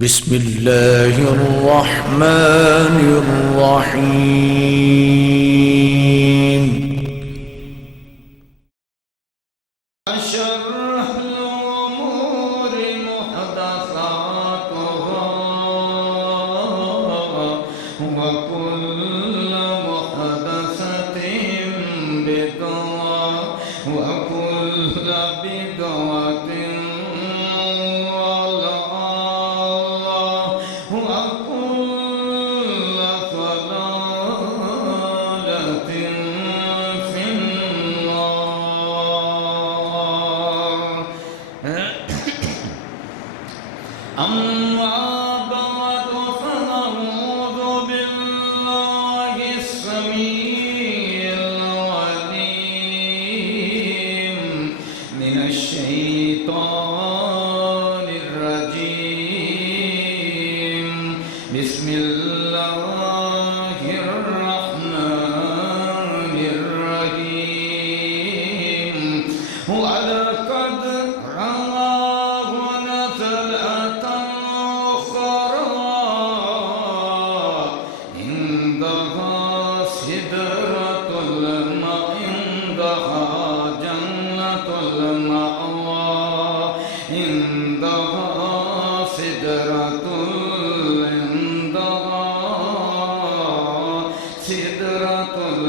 بسم الله الرحمن الرحيم. شر الأمور محدثاتها وكل محدثة بدعة وكل بدعة أما بعد فنعوذ بالله السميع العليم من الشيطان الرجيم. بسم الله الرحمن الرحيم. ولقد رآه نزلة سدرة عندها جنة المأوى عندها سدرة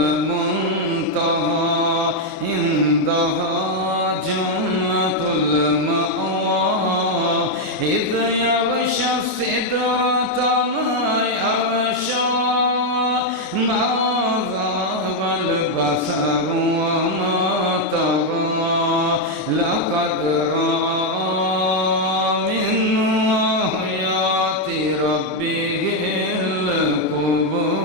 المنتهى عندها جنة المأوى إذ يغشى السدرة ما يغشى ما ذهب البصر وما طغى لقد رأى من آيات ربه الكبرى.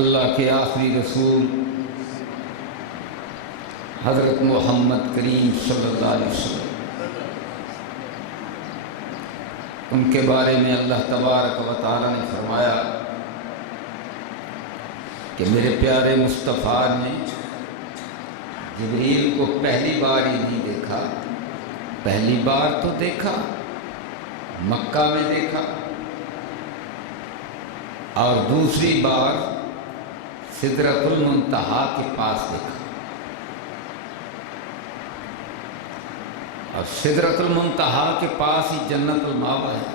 اللہ کے آخری رسول حضرت محمد کریم صلی اللہ علیہ وسلم، ان کے بارے میں اللہ تبارک و تعالی نے فرمایا کہ میرے پیارے مصطفیٰ نے جبریل کو پہلی بار ہی نہیں دیکھا، پہلی بار تو دیکھا مکہ میں دیکھا، اور دوسری بار سدرۃ المنتہا کے پاس دیکھا، اور سدرۃ المنتہا کے پاس ہی جنت المأویٰ ہے.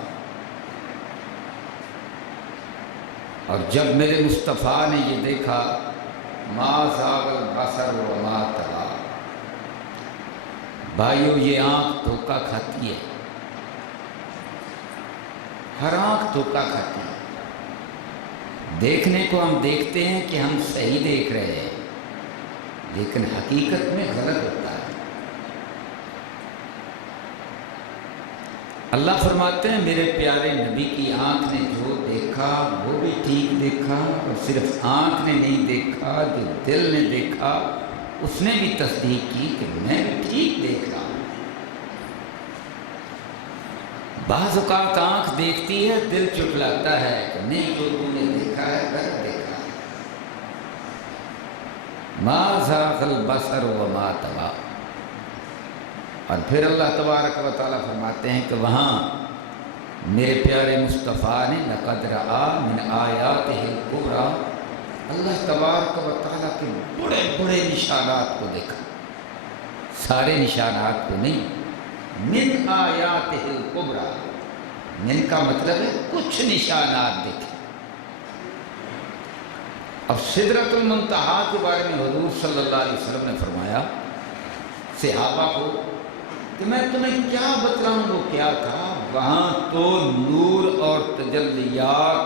اور جب میرے مصطفیٰ نے یہ دیکھا ما زاغ البصر وما طغیٰ، بھائیو یہ آنکھ دھوکہ کھاتی ہے، ہر آنکھ دھوکہ کھاتی ہے. دیکھنے کو ہم دیکھتے ہیں کہ ہم صحیح دیکھ رہے ہیں، لیکن حقیقت میں غلط ہوتا ہے. اللہ فرماتے ہیں میرے پیارے نبی کی آنکھ نے جو دیکھا وہ بھی ٹھیک دیکھا، اور صرف آنکھ نے نہیں دیکھا، جو دل نے دیکھا اس نے بھی تصدیق کی کہ میں بھی ٹھیک دیکھ رہا ہوں. بعض اوقات آنکھ دیکھتی ہے، دل چٹلاتا ہے کہ نہیں جو تم نے دیکھا ہے غلط دیکھا ہے. ما زاغ البصر وما طغیٰ. اور پھر اللہ تبارک و تعالیٰ فرماتے ہیں کہ وہاں میرے پیارے مصطفیٰ نے لقد رآ من آیاتہ الکبریٰ، اللہ تبارک و تعالیٰ کے بڑے بڑے نشانات کو دیکھا، سارے نشانات کو نہیں، من آیاتہ الکبریٰ، من کا مطلب ہے کچھ نشانات دیکھے. اب سدرۃ المنتہا کے بارے میں حضور صلی اللہ علیہ وسلم نے فرمایا صحابہ کو کہ میں تمہیں کیا بتلاؤں، وہ کیا تھا. وہاں تو نور اور تجلیات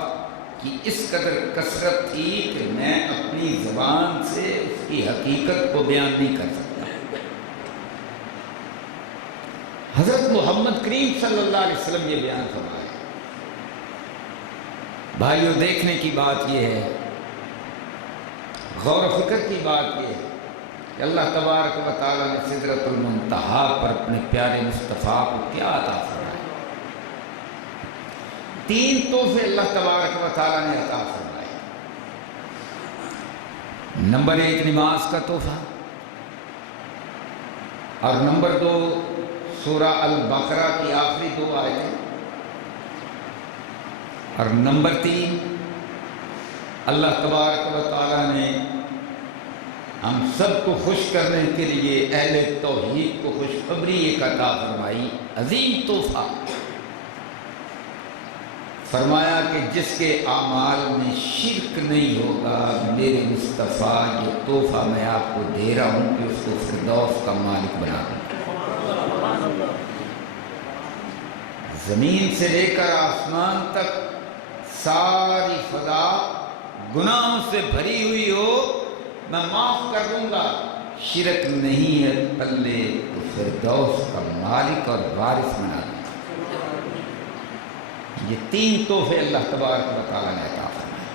کی اس قدر کثرت تھی کہ میں اپنی زبان سے اس کی حقیقت کو بیان نہیں کر سکتا. حضرت محمد کریم صلی اللہ علیہ وسلم یہ بیان فرمایا. بھائیو دیکھنے کی بات یہ ہے، غور و فکر کی بات یہ ہے کہ اللہ تبارک و تعالیٰ نے سدرۃ المنتہا پر اپنے پیارے مصطفیٰ کو کیا عطا فرمایا. 3 تحفے اللہ تبارک و تعالیٰ نے عطا فرمائے. نمبر 1 نماز کا تحفہ، اور نمبر 2 سورہ البقرہ کی آخری 2 آیتیں، اور نمبر 3 اللہ تبارک و تعالیٰ نے ہم سب کو خوش کرنے کے لیے اہل توحید کو خوشخبری ایک عطا فرمائی، عظیم تحفہ فرمایا کہ جس کے اعمال میں شرک نہیں ہوگا، میرے مصطفیٰ یہ تحفہ میں آپ کو دے رہا ہوں کہ اس کو فردوس کا مالک بنا دوں۔ زمین سے لے کر آسمان تک ساری فضا گناہوں سے بھری ہوئی ہو، میں معاف کر دوں گا، شرک نہیں ہے پلے تو فردوس کا مالک اور وارث بنا دوں۔ یہ 3 تحفے اللہ تبارک و تعالیٰ نے عطا فرمائے۔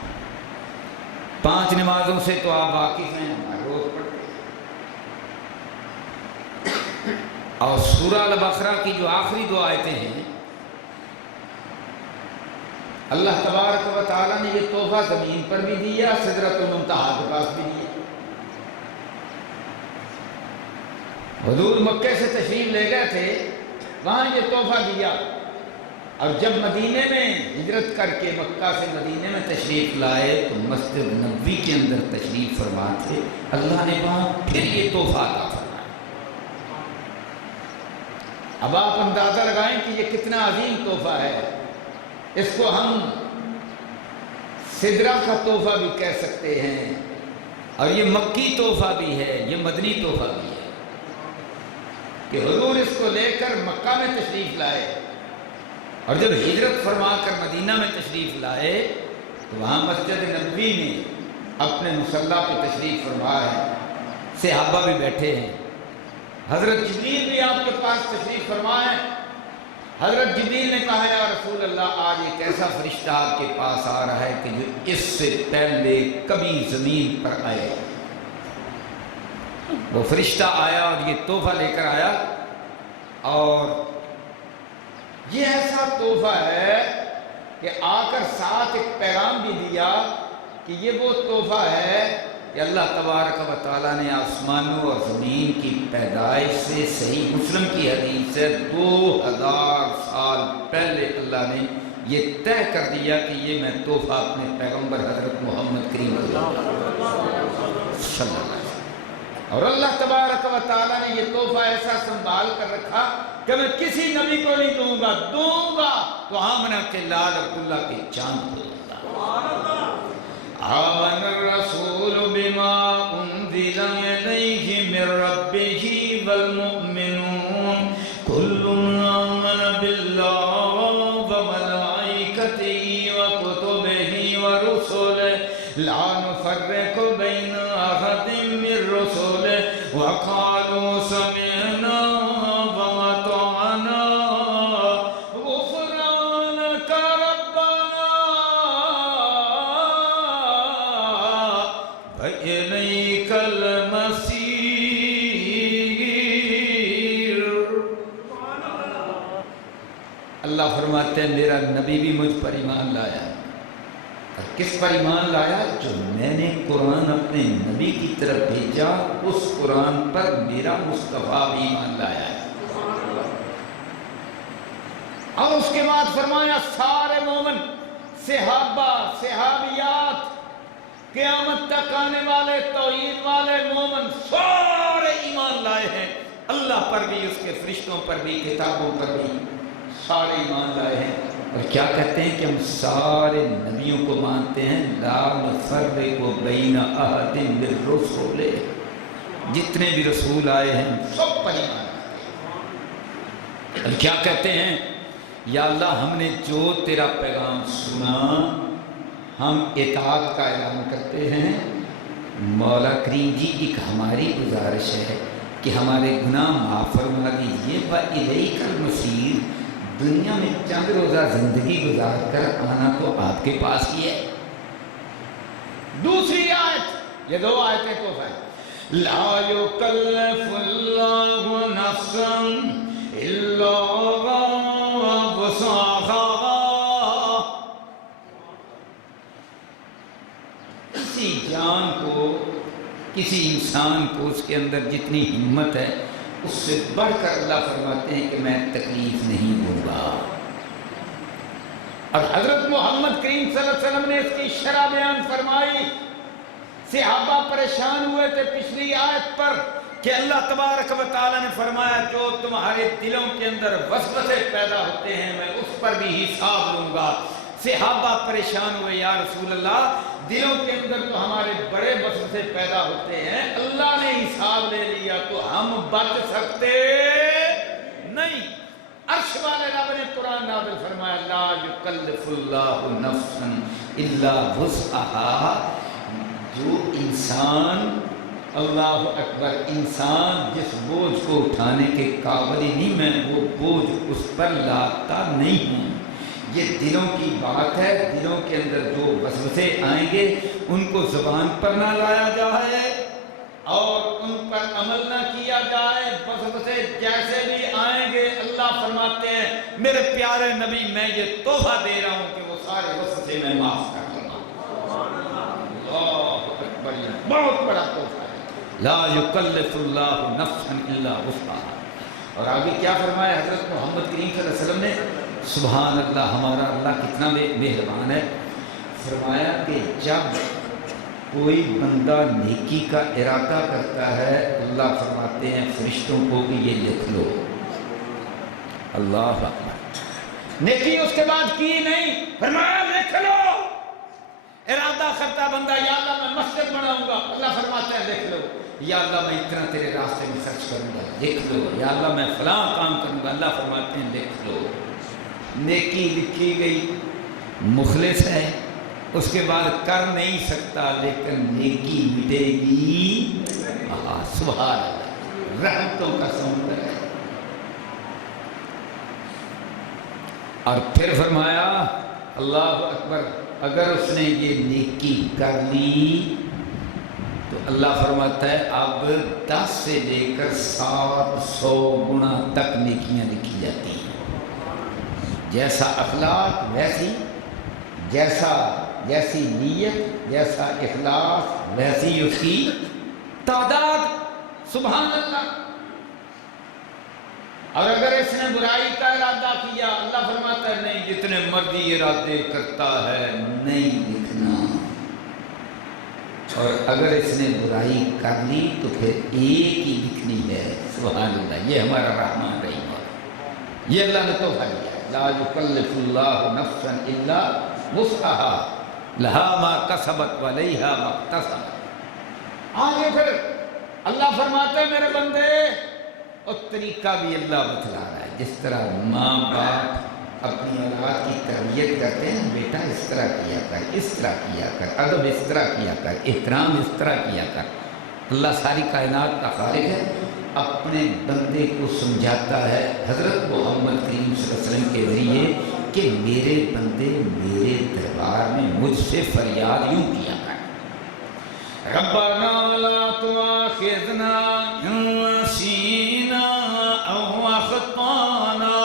5 نمازوں سے تو آپ واقف ہیں، ہمارے روز پڑھتے ہیں، اور سورہ البقرہ کی جو آخری 2 آیتیں ہیں، اللہ تبارک و تعالیٰ نے یہ تحفہ زمین پر بھی دیا، سدرۃ المنتہا کے پاس بھی دیا۔ حضور مکے سے تشریف لے گئے تھے، وہاں یہ تحفہ دیا، اور جب مدینے میں ہجرت کر کے مکہ سے مدینے میں تشریف لائے تو مسجد نبوی کے اندر تشریف فرما تھے، اللہ نے وہاں پھر یہ تحفہ عطا فرمایا۔ اب آپ اندازہ لگائیں کہ یہ کتنا عظیم تحفہ ہے۔ اس کو ہم سدرہ کا تحفہ بھی کہہ سکتے ہیں، اور یہ مکی تحفہ بھی ہے، یہ مدنی تحفہ بھی ہے کہ حضور اس کو لے کر مکہ میں تشریف لائے، اور جب ہجرت فرما کر مدینہ میں تشریف لائے تو وہاں مسجد نبوی میں اپنے مصلی پہ تشریف فرما ہے، صحابہ بھی بیٹھے ہیں، حضرت جبریل بھی آپ کے پاس تشریف فرما ہے۔ حضرت جبریل نے کہا یا رسول اللہ، آج ایک ایسا فرشتہ آپ کے پاس آ رہا ہے کہ جو اس سے پہلے کبھی زمین پر آئے۔ وہ فرشتہ آیا اور یہ تحفہ لے کر آیا، اور یہ ایسا تحفہ ہے کہ آ کر ساتھ ایک پیغام بھی دیا کہ یہ وہ تحفہ ہے کہ اللہ تبارک و تعالیٰ نے آسمانوں اور زمین کی پیدائش سے، صحیح مسلم کی حدیث سے 2000 سال پہلے اللہ نے یہ طے کر دیا کہ یہ میں تحفہ اپنے پیغمبر حضرت محمد کریم صلی اللہ علیہ وسلم، اور اللہ تبارک و تعالیٰ نے یہ تحفہ ایسا سنبھال کر رکھا کہ میں کسی نبی کو نہیں دوں گا تو آمنہ کے لال عبداللہ کے چاند کو دوں گا۔ آمن الرسول بما انزل الیہ من ربہ والمؤمنون کل آمن باللہ وملائکتہ وکتبہ ورسلہ لا نفرق بین احد من رسلہ وقالوا سمعنا وأطعنا غفرانک ربنا وإلیک المصیر۔ اللہ فرماتے ہیں میرا نبی بھی مجھ پر ایمان لایا، اور کس پر ایمان لایا؟ جو میں نے قرآن اپنے نبی کی طرف بھیجا، اس قرآن پر میرا مصطفیٰ بھی ایمان لایا ہے۔ اور اس کے بعد فرمایا سارے مومن، صحابہ، صحابیات، قیامت تک آنے والے توحید والے مومن سارے ایمان لائے ہیں، اللہ پر بھی، اس کے فرشتوں پر بھی، کتابوں پر بھی، سارے ایمان لائے ہیں۔ اور کیا کہتے ہیں کہ ہم سارے نبیوں کو مانتے ہیں، لا نفرق بین احد من الرسل، جتنے بھی رسول آئے ہیں سب پر ایمان لاتے ہیں۔ اور کیا کہتے ہیں؟ یا اللہ ہم نے جو تیرا پیغام سنا ہم اطاعت کا اعلان کرتے ہیں، مولا کریم جی ایک ہماری گزارش ہے کہ ہمارے گناہ معاف فرما دیجیے، وَإِلَيْكَ الْمَصِيرُ، دنیا میں چند روزہ زندگی گزار کر آنا تو آپ کے پاس ہی ہے۔ دوسری آیت، یہ 2 آیتیں تو ہیں، لا يكلف الله نفسا الا وسعها، کسی جان کو کسی انسان کو اس کے اندر جتنی ہمت ہے اس سے بڑھ کر اللہ فرماتے ہیں کہ میں تکلیف نہیں دوں گا۔ اور حضرت محمد کریم صلی اللہ علیہ وسلم نے اس کی شرح بیان فرمائی۔ صحابہ پریشان ہوئے تھے پچھلی آیت پر کہ اللہ تبارک و تعالیٰ نے فرمایا جو تمہارے دلوں کے اندر وسوسے پیدا ہوتے ہیں میں اس پر بھی حساب لوں گا۔ صحابہ پریشان ہوئے، یا رسول اللہ دلوں کے اندر تو ہمارے بڑے وسوسے پیدا ہوتے ہیں، اللہ نے حساب لے لیا تو ہم بچ سکتے نہیں۔ عرش والے رب نے قرآن نازل فرمایا لا یکلف اللہ نفسا الا وسعها۔ جو انسان، اللہ اکبر، انسان جس بوجھ کو اٹھانے کے قابل ہی نہیں، میں وہ بوجھ اس پر لاتا نہیں ہوں۔ یہ دلوں کی بات ہے، دلوں کے اندر جو وسوسے آئیں گے ان کو زبان پر نہ لایا جائے اور ان پر عمل نہ کیا جائے۔ وسوسے جیسے بھی آئیں گے اللہ فرماتے ہیں میرے پیارے نبی میں یہ تحفہ دے رہا ہوں کہ وہ سارے وسوسے میں معاف کر دوں گا۔ اللہ اکبر، بہت بڑا تحفہ ہے۔ لا یکلف اللہ نفسا الا وسعها۔ اور آگے کیا فرمایا حضرت محمد کریم صلی اللہ علیہ وسلم نے؟ سبحان اللہ، ہمارا اللہ کتنا مہربان ہے۔ فرمایا کہ جب کوئی بندہ نیکی کا ارادہ کرتا ہے اللہ فرماتے ہیں فرشتوں کو کہ یہ لکھ لو۔ اللہ اکبر، نیکی اس کے بعد کی نہیں، فرمایا لکھ لو۔ ارادہ کرتا بندہ یا اللہ میں مسجد بناؤں گا، اللہ فرماتے ہیں لکھ لو۔ یا اللہ میں اتنا تیرے راستے میں خرچ کروں گا، لکھ لو۔ یا اللہ میں فلاں کام کروں گا، اللہ فرماتے ہیں لکھ لو۔ نیکی لکھی گئی، مخلص ہے، اس کے بعد کر نہیں سکتا لیکن نیکی مٹے گی۔ سبحان اللہ، رحمتوں کا سمندر ہے۔ اور پھر فرمایا اللہ اکبر، اگر اس نے یہ نیکی کر لی تو اللہ فرماتا ہے اب 10 سے لے کر 700 گنا تک نیکیاں لکھی جاتی ہیں۔ جیسا اخلاق جیسی نیت، جیسا اخلاص ویسی اس کی تعداد۔ سبحان اللہ۔ اور اگر اس نے برائی کا ارادہ کیا اللہ فرماتا ہے نہیں، جتنے مرضی ارادے کرتا ہے نہیں لکھنا۔ اور اگر اس نے برائی کر لی تو پھر ایک ہی لکھنی ہے۔ سبحان اللہ، یہ ہمارا رحمان رحیم ہے، یہ اللہ نے تحفہ دیا۔ لا یکلف اللہ نفسا الا وسعها لها ما کسبت وعلیہا ما اکتسبت۔ آگے پھر اللہ فرماتا ہے میرے بندے، اور طریقہ بھی اللہ بتلا رہا ہے۔ جس طرح ماں باپ اپنی اولاد کی تربیت کرتے ہیں، بیٹا اس طرح کیا کر، اس طرح کیا کر، ادب اس طرح کیا کر، احترام اس طرح کیا کر۔ اللہ ساری کائنات کا خالق ہے، اپنے بندے کو سمجھاتا ہے حضرت محمد کریم صلی اللہ علیہ وسلم کے ذریعے کہ میرے بندے میرے دربار میں مجھ سے فریاد یوں کیا کر، ربنا لا تؤاخذنا ان نسینا او اخطانا۔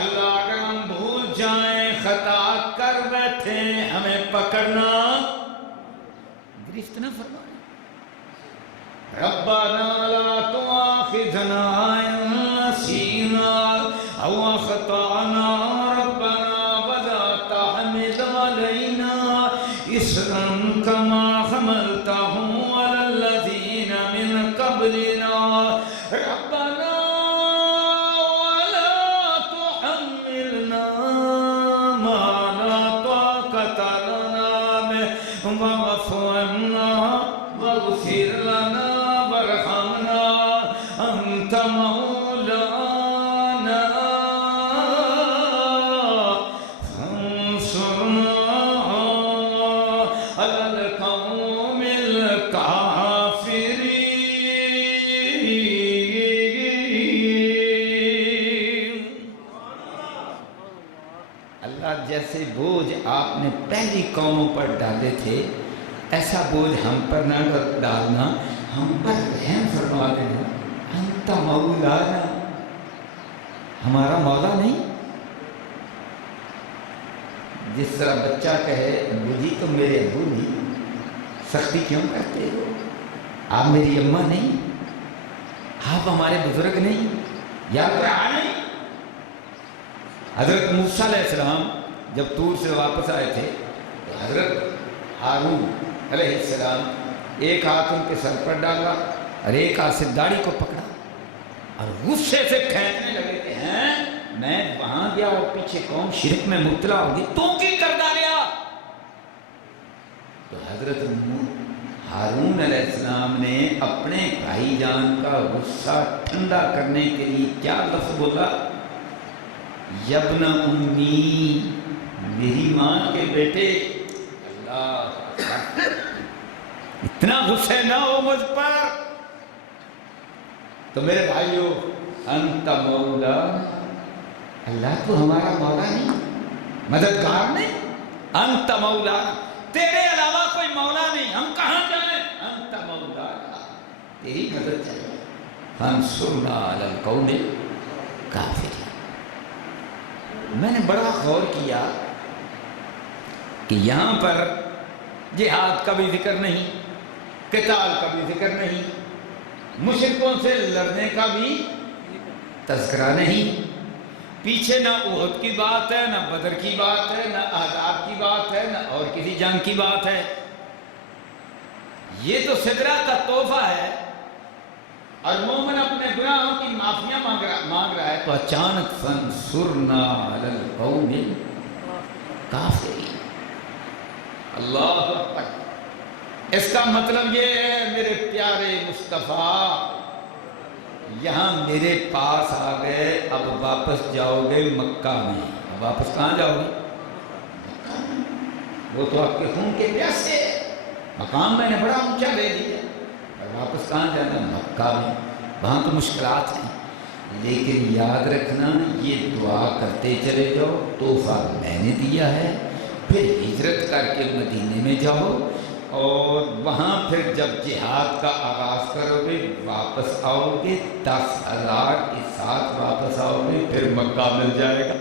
اللہ اگر ہم بھول جائیں، خطا کر بیٹھے، ہمیں پکڑنا، گرفت نہ فرمائے۔ ربنا لا تؤاخذنا ان نسینا او اخطانا ربنا ولا تحمل علینا اصرا کما حملته علی الذین من قبلنا ربنا ولا تحملنا ما لا طاقة لنا به واعف عنا واغفر لنا وارحمنا انت مولانا فانصرنا على القوم الكافرين۔ اللہ جیسے بوجھ آپ نے پہلی قوموں پر ڈالے تھے ایسا بوجھ ہم پر نہ ڈالنا، ہم پر رحم فرما دینا۔ انت مولانا، ہمارا مولا نہیں۔ جس طرح بچہ کہے ابو جی تم میرے ابو نہیں، سختی کیوں کرتے ہو؟ آپ میری اماں نہیں، آپ ہمارے بزرگ نہیں، یا قرآن نہیں؟ حضرت موسیٰ علیہ السلام جب طور سے واپس آئے تھے تو حضرت ہارون علیہ السلام ایک ہاتھ ان کے سر پر ڈالا اور ایک ہاتھ سے داڑھی کو پکڑا اور غصے سے کھینچنے لگے کہ ہیں میں وہاں گیا اور پیچھے قوم شرک میں مبتلا ہوگی، تو کی کر ڈالیا؟ تو حضرت ہارون علیہ السلام نے اپنے بھائی جان کا غصہ ٹھنڈا کرنے کے لیے کیا لفظ بولا؟ یبن امی، میری ماں کے بیٹے، اللہ اتنا غصے نہ ہو مجھ پر۔ تو میرے بھائیو، انت مولا، اللہ تو ہمارا مولا نہیں، مددگار نہیں، انت مولا، تیرے علاوہ کوئی مولا نہیں، ہم کہاں جائیں؟ انت مولا، تیری مدد چاہیے، فانصرنا علی القوم الکافرین۔ میں نے بڑا غور کیا کہ یہاں پر جہاد کا بھی ذکر نہیں، قتال کا بھی ذکر نہیں، مشرکوں سے لڑنے کا بھی تذکرہ نہیں، پیچھے نہ احد کی بات ہے، نہ بدر کی بات ہے، نہ احزاب کی بات ہے، نہ اور کسی جنگ کی بات ہے۔ یہ تو سدرہ کا تحفہ ہے اور مومن اپنے گناہوں کی معافیاں مانگ رہا ہے، تو اچانک فانصرنا علی القوم الکافرین۔ اللہ اکبر۔ اس کا مطلب یہ ہے میرے پیارے مصطفیٰ، یہاں میرے پاس آ گئے، اب واپس جاؤ گے مکہ میں۔ اب واپس کہاں جاؤ گے؟ مکہ میں۔ وہ تو آپ کے خون کے پیاسے، مقام میں نے بڑا اونچا لے دیا، اور واپس کہاں جانا؟ مکہ میں۔ وہاں تو مشکلات ہیں، لیکن یاد رکھنا یہ دعا کرتے چلے جاؤ، تحفہ میں نے دیا ہے، پھر ہجرت کر کے مدینے میں جاؤ، اور وہاں پھر جب جہاد کا آغاز کرو گے واپس آؤ گے، 10,000 کے ساتھ واپس آؤ گے، پھر مکہ مل جائے گا۔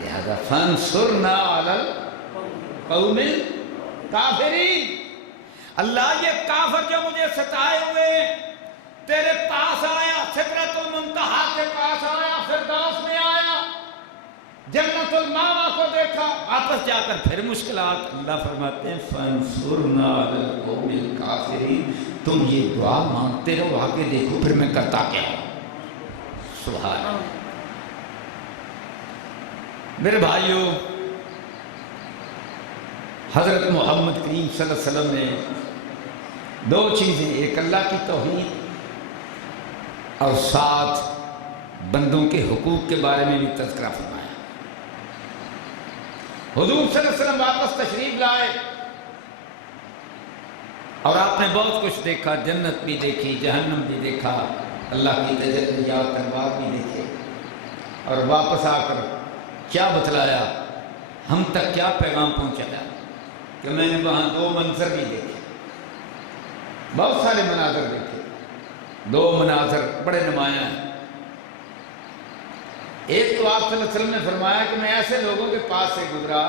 لہذا فانصرنا علی القوم الکافرین۔ اللہ، یہ کافر جو مجھے ستائے ہوئے تیرے پاس آیا، سدرۃ المنتہا کے پاس آیا، فردوس میں آیا، جنت الماوا کو دیکھا، واپس جا کر پھر مشکلات۔ اللہ فرماتے ہیں فانصرنا علی القوم الکافرین، تم یہ دعا مانگتے رہو، آگے دیکھو پھر میں کرتا کیا ہوں۔ سبحان اللہ۔ میرے بھائیو، حضرت محمد کریم صلی اللہ علیہ وسلم نے دو چیزیں، ایک اللہ کی توحید اور ساتھ بندوں کے حقوق کے بارے میں بھی تذکرہ فرمایا۔ حضور صلی اللہ علیہ وسلم واپس تشریف لائے اور آپ نے بہت کچھ دیکھا، جنت بھی دیکھی، جہنم بھی دیکھا، اللہ کی تجلیات انوار بھی دیکھے، اور واپس آ کر کیا بتلایا، ہم تک کیا پیغام پہنچایا کہ میں نے وہاں دو منظر بھی دیکھے، بہت سارے مناظر دیکھے، دو مناظر بڑے نمایاں ہیں۔ ایک تو آپ صلی اللہ علیہ وسلم نے فرمایا کہ میں ایسے لوگوں کے پاس سے گزرا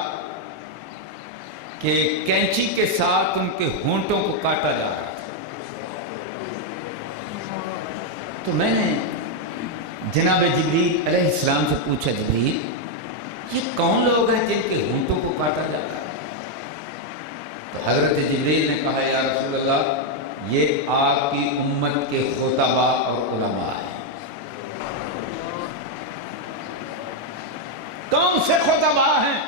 کہ کینچی کے ساتھ ان کے ہونٹوں کو کاٹا جا رہا تھا۔ تو میں نے جناب جبریل علیہ السلام سے پوچھا، جبریل یہ کون لوگ ہیں جن کے ہونٹوں کو کاٹا جاتا ہے؟ تو حضرت جبریل نے کہا، یا رسول اللہ، یہ آپ کی امت کے خطباء اور علماء ہیں۔ کون سے خطباء ہیں،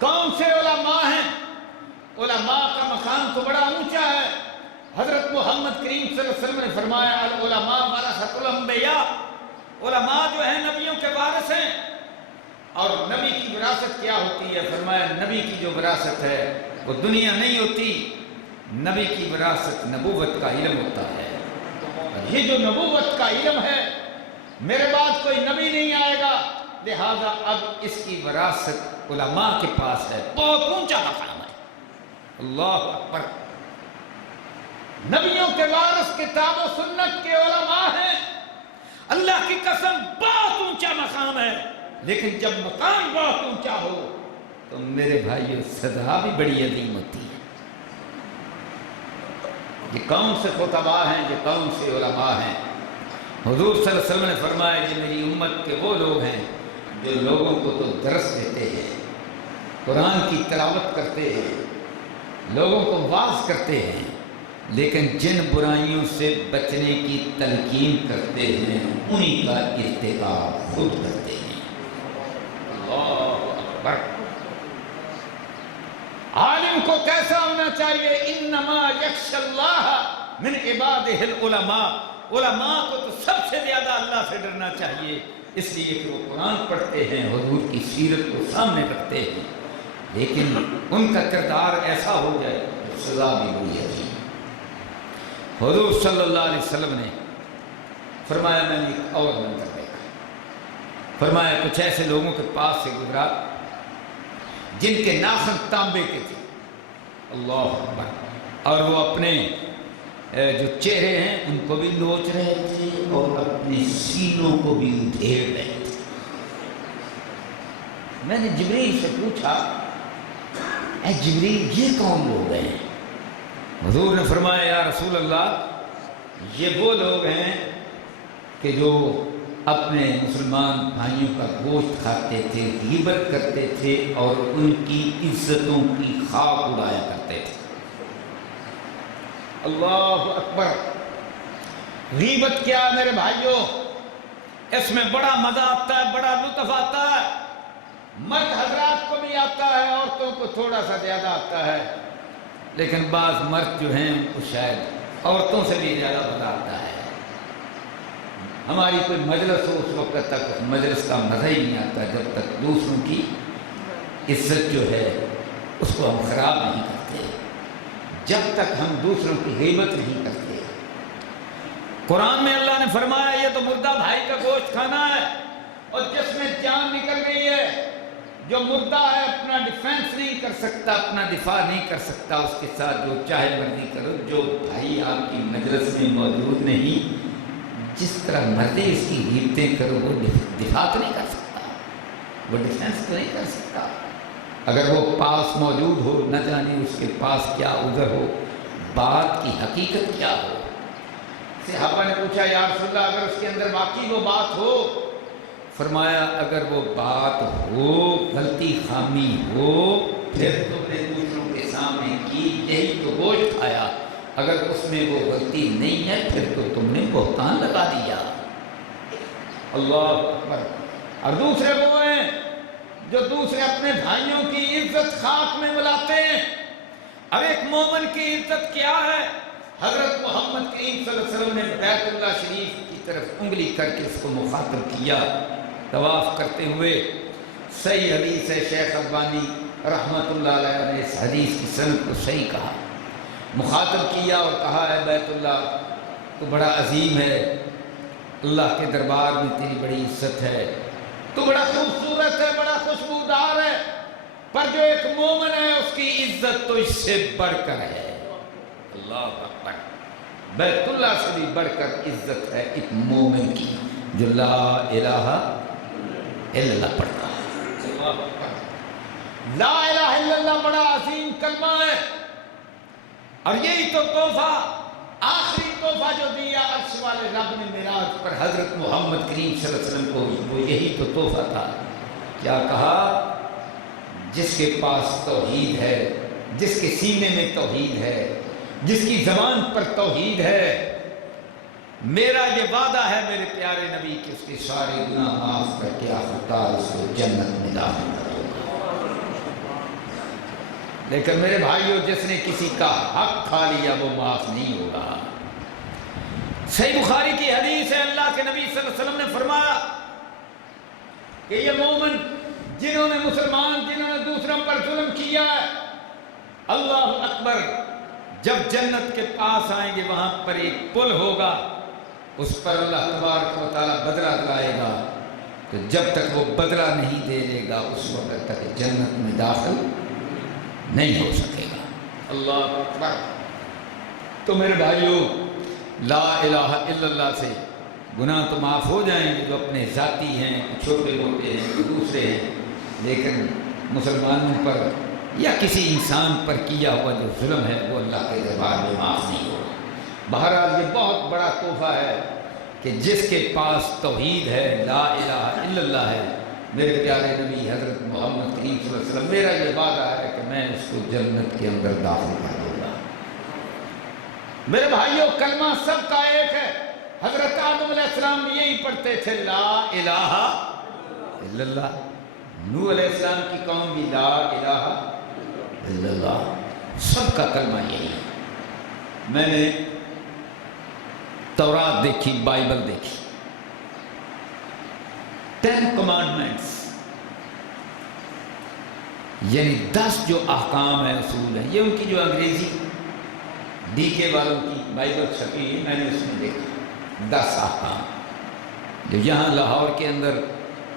کون سے علماء ہیں؟ علماء کا مقام تو بڑا اونچا ہے۔ حضرت محمد کریم صلی اللہ علیہ وسلم نے فرمایا، العلماء ورثۃ الانبیاء، علماء جو ہیں نبیوں کے وارث ہیں۔ اور نبی کی وراثت کیا ہوتی ہے؟ فرمایا نبی کی جو وراثت ہے وہ دنیا نہیں ہوتی، نبی کی وراثت نبوت کا علم ہوتا ہے۔ یہ جو نبوت کا علم ہے، میرے بعد کوئی نبی نہیں آئے گا، لہذا اب اس کی وراثت علماء کے پاس ہے، بہت اونچا مقام ہے۔ اللہ اکبر۔ نبیوں کے وارث کتاب و سنت کے علماء ہیں، اللہ کی قسم بہت اونچا مقام ہے، لیکن جب مقام بہت اونچا ہو تو میرے بھائیو سزا بھی بڑی عظیم ہوتی ہے۔ یہ کون سے خطباء ہیں، یہ کون سے علماء ہیں؟ حضور صلی اللہ علیہ وسلم نے فرمایا یہ میری امت کے وہ لوگ ہیں جو لوگوں کو تو درس دیتے ہیں، قرآن کی تلاوت کرتے ہیں، لوگوں کو واعظ کرتے ہیں، لیکن جن برائیوں سے بچنے کی تلقین کرتے ہیں انہی کا ارتکاب خود کرتے ہیں۔ اللہ اکبر۔ عالم کو کیسا ہونا چاہیے؟ انما یخشی اللہ من عبادہ العلماء، علماء کو تو سب سے زیادہ اللہ سے ڈرنا چاہیے، اس لیے کہ وہ قرآن پڑھتے ہیں، حضور کی سیرت کو سامنے رکھتے ہیں، لیکن ان کا کردار ایسا ہو جائے تو سزا بھی ہوئی ہے۔ حضور صلی اللہ علیہ وسلم نے فرمایا میں نے ایک اور منظر دیکھا، فرمایا کچھ ایسے لوگوں کے پاس سے گزرا جن کے ناخن تانبے کے تھے، اللہ اکبر، اور وہ اپنے جو چہرے ہیں ان کو بھی نوچ رہے تھے اور اپنے سینوں کو بھی ادھیڑ رہے تھے۔ میں نے جبریل سے پوچھا اے جبریل یہ کون لوگ ہیں؟ حضور نے فرمایا یا رسول اللہ یہ وہ لوگ ہیں کہ جو اپنے مسلمان بھائیوں کا گوشت کھاتے تھے، غیبت کرتے تھے اور ان کی عزتوں کی خاک اڑایا کرتے تھے۔ اللہ اکبر۔ غیبت کیا میرے بھائیوں؟ اس میں بڑا مزہ آتا ہے، بڑا لطف آتا ہے، مرد حضرات کو بھی آتا ہے، عورتوں کو تھوڑا سا زیادہ آتا ہے، لیکن بعض مرد جو ہیں ان کو شاید عورتوں سے بھی زیادہ مزہ آتا ہے۔ ہماری کوئی مجلس ہو اس وقت تک مجلس کا مزہ ہی نہیں آتا جب تک دوسروں کی عزت جو ہے اس کو ہم خراب نہیں کرتے، جب تک ہم دوسروں کی غیبت نہیں کرتے۔ قرآن میں اللہ نے فرمایا یہ تو مردہ بھائی کا گوشت کھانا ہے، اور جس میں جان نکل گئی ہے، جو مردہ ہے اپنا ڈیفینس نہیں کر سکتا، اپنا دفاع نہیں کر سکتا، اس کے ساتھ جو چاہے مرضی کرو۔ جو بھائی آپ کی مجلس میں موجود نہیں، جس طرح مرضی اس کی غیبتیں کرو، وہ دفاع تو نہیں کر سکتا، وہ ڈیفینس تو نہیں کر سکتا۔ اگر وہ پاس موجود ہو، نہ جانے اس کے پاس کیا عذر ہو، بات کی حقیقت کیا ہو۔ صحابہ نے پوچھا یا رسول اللہ اگر اس کے اندر واقعی وہ بات ہو، فرمایا اگر وہ بات ہو، غلطی خامی ہو، پھر تم نے دوسروں کے سامنے کی، یہی تو گوشت کھایا۔ اگر اس میں وہ غلطی نہیں ہے پھر تو تم نے بہتان لگا دیا۔ اللہ اکبر۔ اور دوسرے وہ ہیں جو دوسرے اپنے بھائیوں کی عزت خاک میں ملاتے ہیں۔ اب ایک مومن کی عزت کیا ہے؟ حضرت محمد کریم صلی اللہ علیہ وسلم نے بیت اللہ شریف کی طرف انگلی کر کے اس کو مخاطب کیا طواف کرتے ہوئے۔ صحیح حدیث ہے، شیخ البانی رحمۃ اللہ علیہ نے اس حدیث کی سند کو صحیح کہا۔ مخاطب کیا اور کہا ہے بیت اللہ تو بڑا عظیم ہے، اللہ کے دربار میں تیری بڑی عزت ہے، تو بڑا خوبصورت ہے، بڑا خوشبودار ہے، پر جو ایک مومن ہے اس کی عزت تو اس سے بڑھ کر ہے۔ اللہ اکبر۔ بیت اللہ سے بھی بڑھ کر عزت ہے ایک مومن کی جو لا الہ الا اللہ پڑھتا ہے۔ اللہ اکبر۔ لا الہ الا اللہ بڑا عظیم کلمہ ہے، اور یہی تو تحفہ، آخری تحفہ جو دیا عرش والے رب نے معراج پر حضرت محمد کریم صلی اللہ علیہ وسلم کو، وہ یہی تو تحفہ تھا۔ کیا کہا؟ جس کے پاس توحید ہے، جس کے سینے میں توحید ہے، جس کی زبان پر توحید ہے، میرا یہ وعدہ ہے میرے پیارے نبی کہ اس کے سارے گناہ معاف کر کے آخرکار اس کو جنت میں داخل کر دوں گا۔ لیکن میرے بھائیوں جس نے کسی کا حق کھا لیا وہ معاف نہیں ہوگا۔ صحیح بخاری کی حدیث ہے، اللہ کے نبی صلی اللہ علیہ وسلم نے فرمایا کہ یہ مومن جنہوں نے دوسروں پر ظلم کیا ہے، اللہ اکبر، جب جنت کے پاس آئیں گے وہاں پر ایک پل ہوگا، اس پر اللہ تبارک و تعالیٰ بدلہ دلائے گا، تو جب تک وہ بدلہ نہیں دے لے گا اس وقت تک جنت میں داخل نہیں ہو سکے گا۔ اللہ اکبر۔ تو میرے بھائیوں لا الہ الا اللہ سے گناہ تو معاف ہو جائیں گے جو اپنے ذاتی ہیں، چھوٹے موٹے ہیں، دوسرے ہیں، لیکن مسلمانوں پر یا کسی انسان پر کیا ہوا جو ظلم ہے وہ اللہ کے دربار میں معاف نہیں ہوگا۔ بہرحال یہ بہت بڑا تحفہ ہے کہ جس کے پاس توحید ہے، لا الہ الا اللہ ہے، میرے پیارے نبی حضرت محمد کریم صلی اللہ علیہ وسلم، میرا یہ وعدہ ہے کہ میں اس کو جنت کے اندر داخل کر دوں گا۔ میرے بھائیوں، کلمہ سب کا ایک ہے۔ حضرت آدم علیہ السلام یہی پڑھتے تھے، لا الہ الا اللہ۔ نوح علیہ السلام کی قوم بھی لا الہ الا اللہ، سب کا کلمہ یہی ہے۔ میں نے تورات دیکھی، بائبل دیکھی، 10 کمانڈمنٹس، یعنی 10 جو احکام ہیں، اصول ہیں، یہ ان کی جو انگریزی ڈی کے والوں کی بائبل چھپی ہے، میں نے اس میں دیکھا 10 احکام، جو یہاں لاہور کے اندر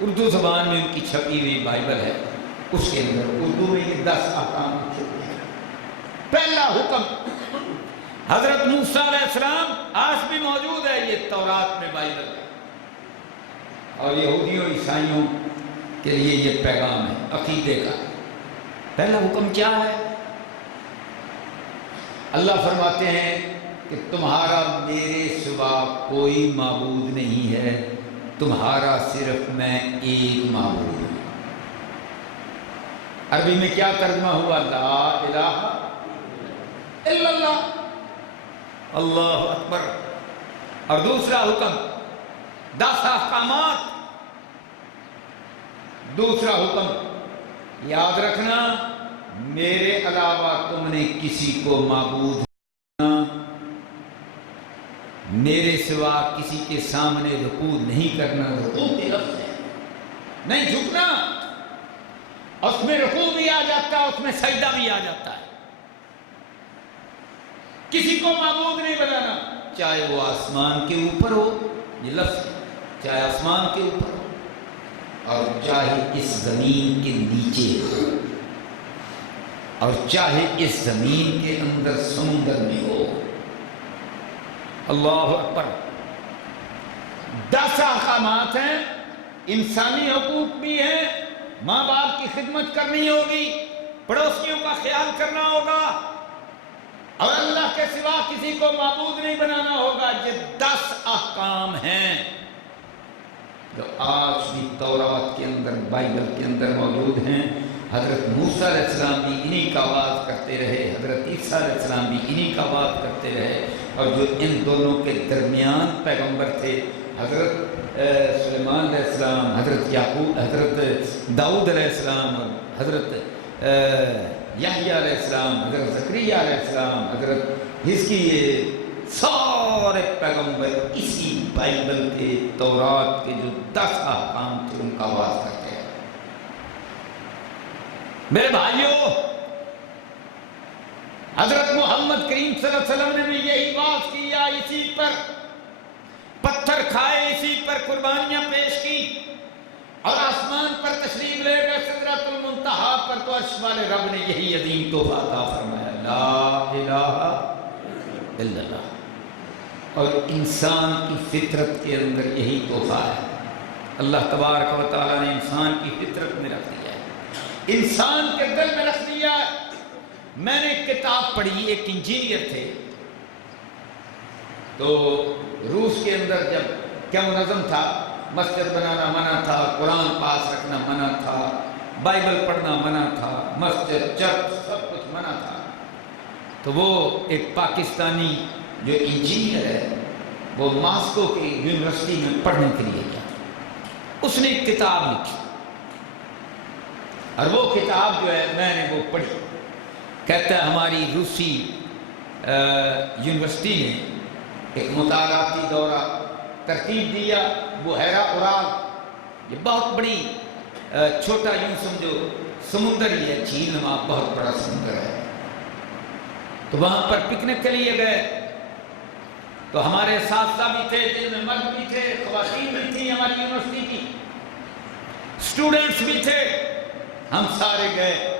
اردو زبان میں ان کی چھپی ہوئی بائبل ہے، اس کے اندر اردو میں یہ 10 احکام چھپے ہیں۔ پہلا حکم حضرت موسیٰ علیہ السلام، آج بھی موجود ہے یہ تورات میں بائبل ہے، اور یہودیوں عیسائیوں کے لیے یہ پیغام ہے عقیدے کا۔ پہلا حکم کیا ہے؟ اللہ فرماتے ہیں کہ تمہارا میرے سوا کوئی معبود نہیں ہے، تمہارا صرف میں ایک معبود ہوں۔ عربی میں کیا ترجمہ ہوا؟ لا الہ الا اللہ، اللہ اکبر۔ اور دوسرا حکم 10 احکامات۔ دوسرا حکم یاد رکھنا، میرے علاوہ تم نے کسی کو معبود میرے سوا کسی کے سامنے رکوع نہیں کرنا۔ رکوع کے لفظ ہے، نہیں جھکنا، اس میں رکوع بھی آ جاتا ہے، اس میں سجدہ بھی آ جاتا ہے۔ کسی کو معبود نہیں بنانا، چاہے وہ آسمان کے اوپر ہو، یہ لفظ، چاہے آسمان کے اوپر ہو اور چاہے اس زمین کے نیچے ہو، اور چاہے اس زمین کے اندر سمندر میں ہو۔ اللہ اکبر۔ 10 احکامات ہیں، انسانی حقوق بھی ہیں، ماں باپ کی خدمت کرنی ہوگی، پڑوسیوں کا خیال کرنا ہوگا، اور اللہ کے سوا کسی کو معبود نہیں بنانا ہوگا۔ یہ 10 احکام ہیں جو آج بھی تورات کے اندر، بائبل کے اندر موجود ہیں۔ حضرت موسیٰ علیہ السلام بھی انہی کا بات کرتے رہے، حضرت عیسیٰ علیہ السلام بھی انہی کا بات کرتے رہے، اور جو ان دونوں کے درمیان پیغمبر تھے، حضرت سلیمان علیہ السلام، حضرت داؤد علیہ السلام، اور حضرت یحییٰ علیہ السلام، حضرت زکریا علیہ السلام، حضرت حزقیل، سارے پیغمبر اسی بائبل کے، تورات کے جو 10 احکام تھے ان کا بات کرتے ہیں۔ میرے بھائیوں، حضرت محمد کریم صلی اللہ علیہ وسلم نے بھی یہی بات کیا، اسی پر پتھر کھائے، اسی پر قربانیاں پیش کی، اور آسمان پر تشریف لے گئے سدرۃ المنتہا پر، تو عرش والے رب نے یہی عظیم تحفہ عطا فرمایا، لا الہ الا اللہ۔ اور انسان کی فطرت کے اندر یہی تحفہ ہے، اللہ تبارک و تعالیٰ نے انسان کی فطرت میں رکھ دیا ہے، انسان کے دل میں رکھ دیا ہے۔ میں نے ایک کتاب پڑھی، ایک انجینئر تھے، تو روس کے اندر جب کیا منظم تھا، مسجد بنانا منع تھا، قرآن پاس رکھنا منع تھا، بائبل پڑھنا منع تھا، مسجد چرچ سب کچھ منع تھا، تو وہ ایک پاکستانی جو انجینئر ہے، وہ ماسکو کی یونیورسٹی میں پڑھنے کے لیے گیا، اس نے ایک کتاب لکھی، اور وہ کتاب جو ہے میں نے وہ پڑھی۔ کہتا ہے ہماری روسی یونیورسٹی نے ایک مطالعاتی دورہ ترتیب دیا، بحیرہ اورال، یہ بہت بڑی، چھوٹا یوں سمجھو سمندر ہی ہے، جھیل نما بہت بڑا سمندر ہے، تو وہاں پر پکنک کے لیے گئے، تو ہمارے اساتذہ بھی تھے، جن میں مرد بھی تھے، خواتین بھی تھیں، ہماری یونیورسٹی کی اسٹوڈنٹس بھی تھے، ہم سارے گئے،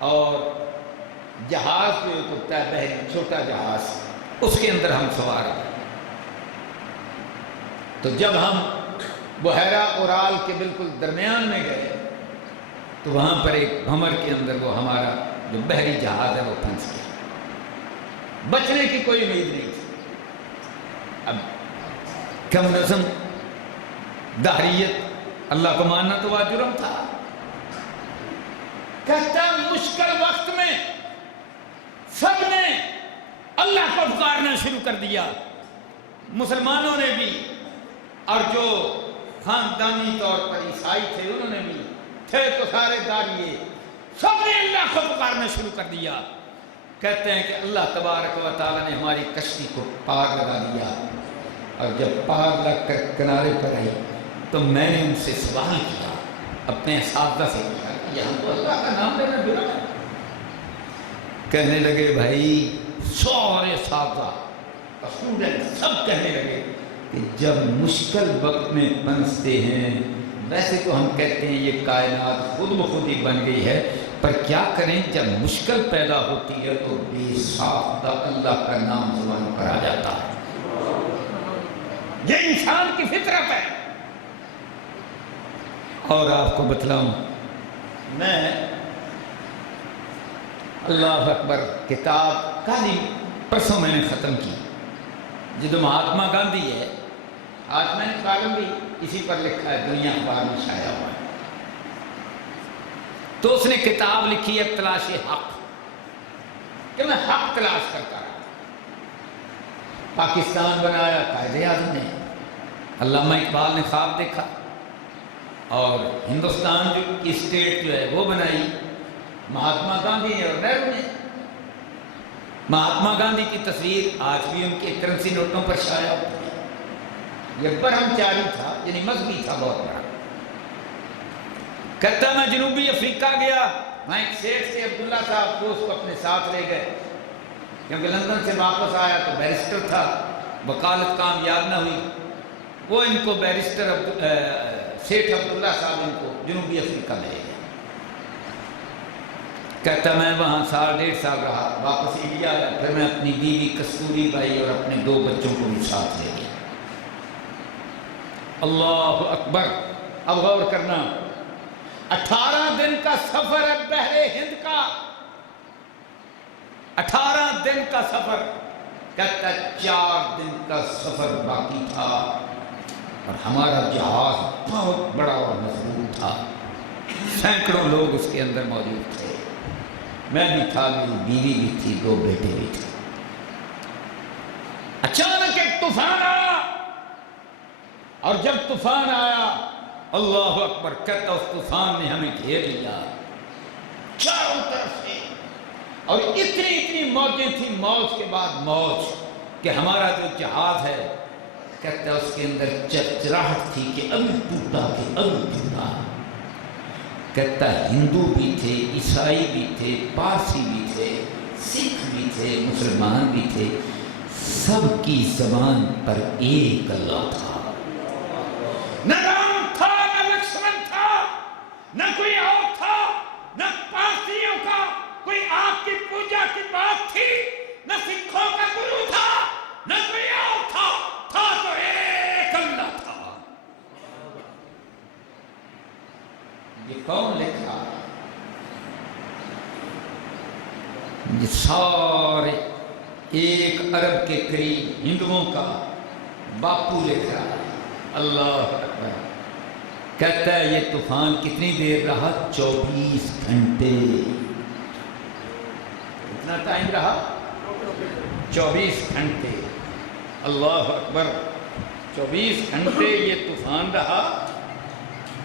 اور جہاز پہ اترتا ہے، بحری چھوٹا جہاز، اس کے اندر ہم سوار ہیں۔ تو جب ہم بحیرہ اورال کے بالکل درمیان میں گئے، تو وہاں پر ایک بھمر کے اندر وہ ہمارا جو بحری جہاز ہے وہ پھنس گیا، بچنے کی کوئی امید نہیں تھی۔ کمیونزم، دہریت، اللہ کو ماننا تو وہ جرم تھا۔ کہتا مشکل وقت میں سب نے اللہ کو پکارنا شروع کر دیا، مسلمانوں نے بھی، اور جو خاندانی طور پر عیسائی تھے انہوں نے بھی، تھے تو سارے داریے، سب نے اللہ کو پکارنا شروع کر دیا۔ کہتے ہیں کہ اللہ تبارک و تعالیٰ نے ہماری کشتی کو پار لگا دیا، اور جب پار لگ کر کنارے پر آئی تو میں نے ان سے سوال کیا، اپنے اساتذہ سے کیا کہ یہاں تو اللہ کا نام لینا جرم ہے۔ کہنے لگے بھائی سارے اساتذہ اسٹوڈنٹ سب کہنے لگے کہ جب مشکل وقت میں پنستے ہیں، ویسے تو ہم کہتے ہیں یہ کائنات خود بخود ہی بن گئی ہے، پر کیا کریں جب مشکل پیدا ہوتی ہے تو بے ساختہ اللہ کا نام زبان پر آ جاتا ہے۔ یہ انسان کی فطرت ہے۔ اور آپ کو بتلاؤں، میں اللہ اکبر کتاب کل ہی پرسوں میں نے ختم کی، جو مہاتما گاندھی ہے، آج میں نے کالم بھی اسی پر لکھا ہے، دنیا اخبار میں شائع ہوا ہے۔ تو اس نے کتاب لکھی ہے تلاش حق، کہ میں حق تلاش کرتا رہا۔ پاکستان بنایا قائد اعظم نے، علامہ اقبال نے خواب دیکھا، اور ہندوستان جو کی اسٹیٹ جو ہے وہ بنائی مہاتما گاندھی نے اور نہرو نے۔ مہاتما گاندھی کی تصویر آج بھی ان کے کرنسی نوٹوں پر شائع ہوتی ہے۔ یہ برہمچاری تھا، یعنی مذہبی تھا بہت بڑا۔ کہتا میں جنوبی افریقہ گیا، میں ایک شیخ سے عبداللہ صاحب کو اس کو اپنے ساتھ لے گئے، کیونکہ لندن سے واپس آیا تو بیرسٹر تھا، وکالت کامیاب نہ ہوئی، وہ ان کو بیرسٹر شیخ عبداللہ صاحب ان کو جنوبی افریقہ لے گئے۔ کہتا میں وہاں سال ڈیڑھ سال رہا، واپس انڈیا آیا، پھر میں اپنی بیوی کستوری بائی اور اپنے 2 بچوں کو بھی ساتھ لے گیا۔ اللہ اکبر! اب غور کرنا، 18 دن کا سفر ہے بحر ہند کا، 18 دن کا سفر۔ کہتا 4 دن کا سفر باقی تھا، اور ہمارا جہاز بہت بڑا اور مضبوط تھا، سینکڑوں لوگ اس کے اندر موجود تھے، میں بھی تھا، میری بیوی بھی تھی، 2 بیٹے بھی تھے۔ اچانک ایک طوفان آیا، اور جب طوفان آیا اللہ اکبر، کہتا اس طوفان نے ہمیں گھیر لیا چاروں طرف سے، اور اتنی موجیں تھیں، موج کے بعد موج، کہ ہمارا جو جہاز ہے کہتا اس کے اندر چرچراہٹ تھی کہ ابھی ٹوٹا، کہ ابھی ٹوٹا۔ کہتا ہندو بھی تھے، عیسائی بھی تھے، پارسی بھی تھے، سکھ بھی تھے، مسلمان بھی تھے، سب کی زبان پر ایک اللہ تھا۔ نہ رام تھا، نہ لکشمن تھا، نہ کوئی اور تھا، نہ پارسیوں کا کوئی آپ کی پوجا کی بات تھی، نہ سکھوں کا گرو تھا، نہ کوئی اور تھا تو ایک اللہ تھا۔ یہ کون لکھا؟ یہ سارے 1 ارب کے قریب ہندوؤں کا باپو لکھ رہا ہے۔ اللہ اکبر! کہتا ہے یہ طوفان کتنی دیر رہا؟ 24 گھنٹے۔ کتنا ٹائم رہا؟ 24 گھنٹے۔ اللہ اکبر! 24 گھنٹے یہ طوفان رہا،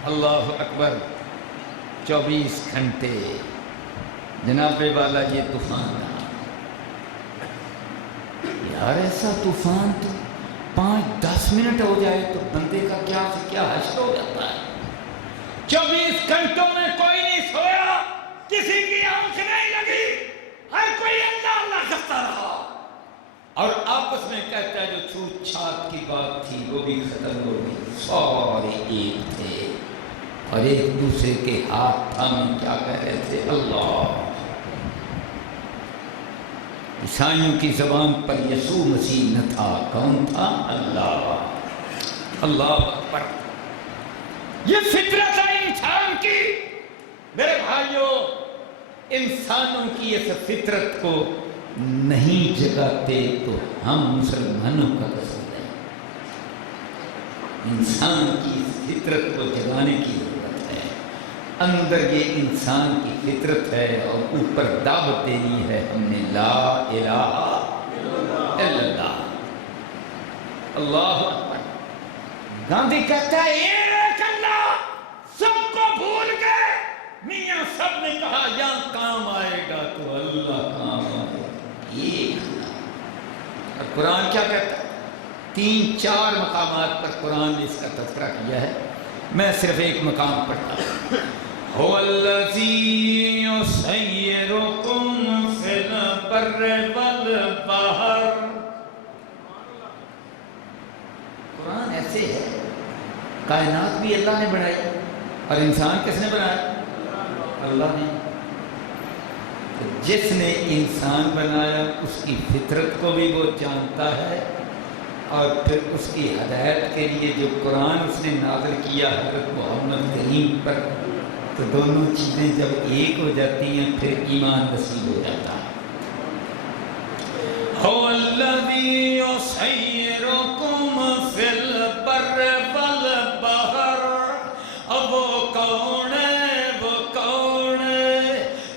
اللہ اکبر! 24 گھنٹے جناب والا یہ طوفان رہا۔ یار ایسا طوفان تو 5-10 منٹ ہو جائے تو بندے کا کیا سے کیا حشر ہو جاتا ہے۔ 24 گھنٹوں میں کوئی نہیں سویا، کسی کی آنکھ نہیں لگی، ہر کوئی اللہ اللہ کرتا رہا، اور آپس میں کہتا ہے جو چھوٹ چھات کی بات تھی وہ بھی ختم ہو گئی، سارے ایک تھے، اور ایک دوسرے کے ہاتھ تھامے کیا کہہ رہے تھے؟ اللہ۔ عیسائیوں کی زبان پر یسوع مسیح نہ تھا، کون تھا؟ اللہ۔ اللہ اکبر! یہ فطرت ہے انسان کی۔ میرے بھائیوں، انسانوں کی اس فطرت کو نہیں جگاتے تو ہم مسلمانوں کا قصور نہیں۔ انسان کی فطرت کو جگانے کی ضرورت ہے۔ اندر یہ انسان کی فطرت ہے اور اوپر دعوت دینی ہے ہم نے لا الہ الا اللہ۔ اللہ اکبر۔ گاندھی کہتا ہے ایک اللہ، سب کو بھول گئے۔ میاں سب نے کہا یہاں کام آئے گا تو اللہ کام آئے گا، ایک اللہ۔ اور قرآن کیا کہتا ہے؟ 3-4 مقامات پر قرآن نے اس کا تذکرہ کیا ہے، میں صرف ایک مقام پڑھتا ہوں۔ هو الذی یسیرکم فی البر والبحر۔ قرآن ایسے ہے، کائنات بھی اللہ نے بنائی اور انسان کس نے بنایا؟ اللہ نے۔ جس نے انسان بنایا اس کی فطرت کو بھی وہ جانتا ہے، اور پھر اس کی ہدایت کے لیے جو قرآن اس نے نازل کیا حضرت محمد کریم پر، تو دونوں چیزیں جب ایک ہو جاتی ہیں پھر ایمان نصیب ہو جاتا ہے۔ هو الذی یسیرکم فی البر والبحر۔ اب وہ کون ہے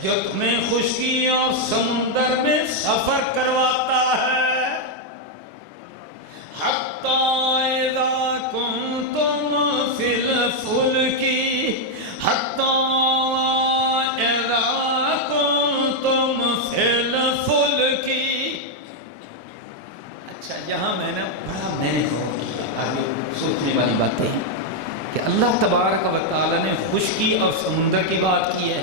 جو تمہیں خشکی اور سمندر میں سفر کرواتا ہے؟ حتی اذا کنتم فی الفلک، حتی اذا کنتم فی الفلک۔ اچھا یہاں میں نے غور کیا، آگے سوچنے والی باتیں ہیں کہ اللہ تبارک و تعالیٰ نے خشکی اور سمندر کی بات کی ہے،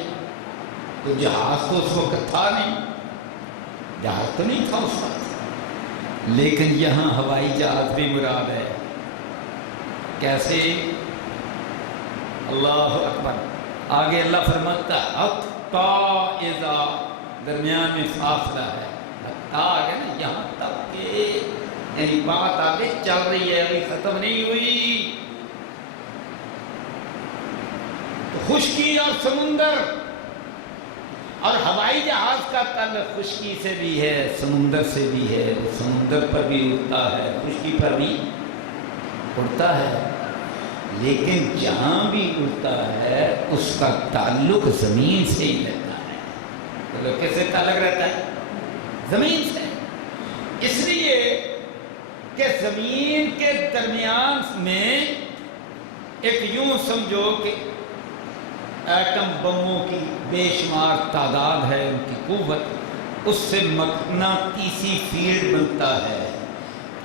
تو جہاز تو اس وقت تھا نہیں، جہاز تو نہیں تھا اس وقت، لیکن یہاں ہوائی جہاز بھی مراد ہے۔ کیسے؟ اللہ اکبر۔ آگے اللہ فرماتا ہے حتی اذا، درمیان میں فاصلہ ہے، حتی آگے نا یہاں تک کہ، یعنی بات آگے چل رہی ہے، ابھی ختم نہیں ہوئی۔ تو خشکی اور سمندر اور ہوائی جہاز کا تعلق خشکی سے بھی ہے، سمندر سے بھی ہے، وہ سمندر پر بھی اڑتا ہے، خشکی پر بھی اڑتا ہے، لیکن جہاں بھی اڑتا ہے اس کا تعلق زمین سے ہی رہتا ہے۔ تو کس سے تعلق رہتا ہے؟ زمین سے۔ اس لیے کہ زمین کے درمیان میں ایک یوں سمجھو کہ ایٹم بموں کی بے شمار تعداد ہے، ان کی قوت، اس سے مقناطیسی فیلڈ بنتا ہے،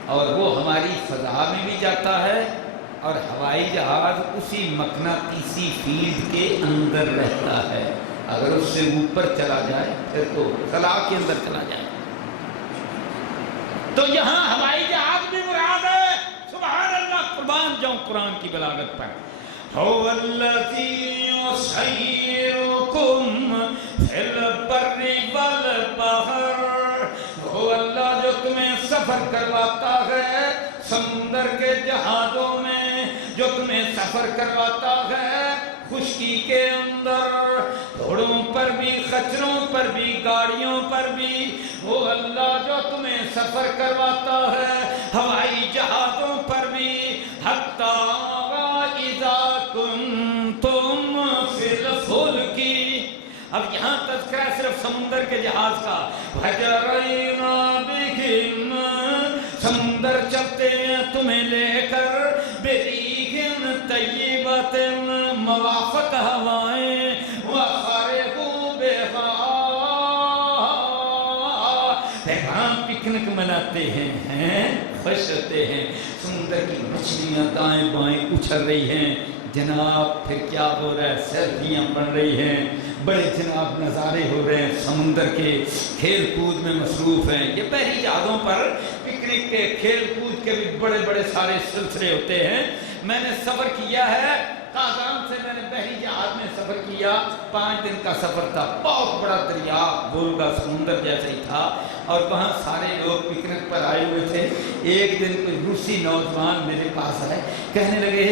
اور وہ ہماری فضا میں بھی جاتا ہے، اور ہوائی جہاز اسی مقناطیسی فیلڈ کے اندر رہتا ہے۔ اگر اس سے اوپر چلا جائے پھر تو خلا کے اندر چلا جائے۔ تو یہاں ہوائی جہاز بھی مراد ہے۔ سبحان اللہ، قربان جاؤں قرآن کی بلاغت پر۔ هو الذی یسیرکم فی البر والبحر۔ وہ اللہ جو تمہیں سفر کرواتا ہے سمندر کے جہازوں میں، جو تمہیں سفر کرواتا ہے خشکی کے اندر، گھوڑوں پر بھی، خچروں پر بھی، گاڑیوں پر بھی، وہ اللہ جو تمہیں سفر کرواتا ہے ہوائی جہازوں پر بھی۔ حتی اذا کنتم فی الفلک، اب یہاں تذکرہ صرف سمندر کے جہاز کا۔ وَجَرَيْنَا بِهِمْ، سمندر چلتے ہیں تمہیں لے کر، بِرِيحٍ طَيِّبَةٍ، موافق ہوائیں، وَفَرِحُوا بِهَا، پیغام پکنک مناتے ہیں، خوش ہوتے ہیں، سمندر کی مچھلیاں دائیں بائیں اچھل رہی ہیں، جناب پھر کیا ہو رہا ہے، سیلفیاں بن رہی ہیں، بڑے جناب نظارے ہو رہے ہیں، سمندر کے کھیل کود میں مصروف ہیں۔ یہ بحری جہازوں پر پکنک کے کھیل کود کے بھی بڑے بڑے سارے سلسلے ہوتے ہیں۔ میں نے سفر کیا ہے قازان سے، میں نے بحری جہاز میں سفر کیا، 5 دن کا سفر تھا، بہت بڑا دریا بولگا سمندر جیسا ہی تھا، اور وہاں سارے لوگ پکنک پر آئے ہوئے تھے۔ ایک دن کوئی روسی نوجوان میرے پاس آئے، کہنے لگے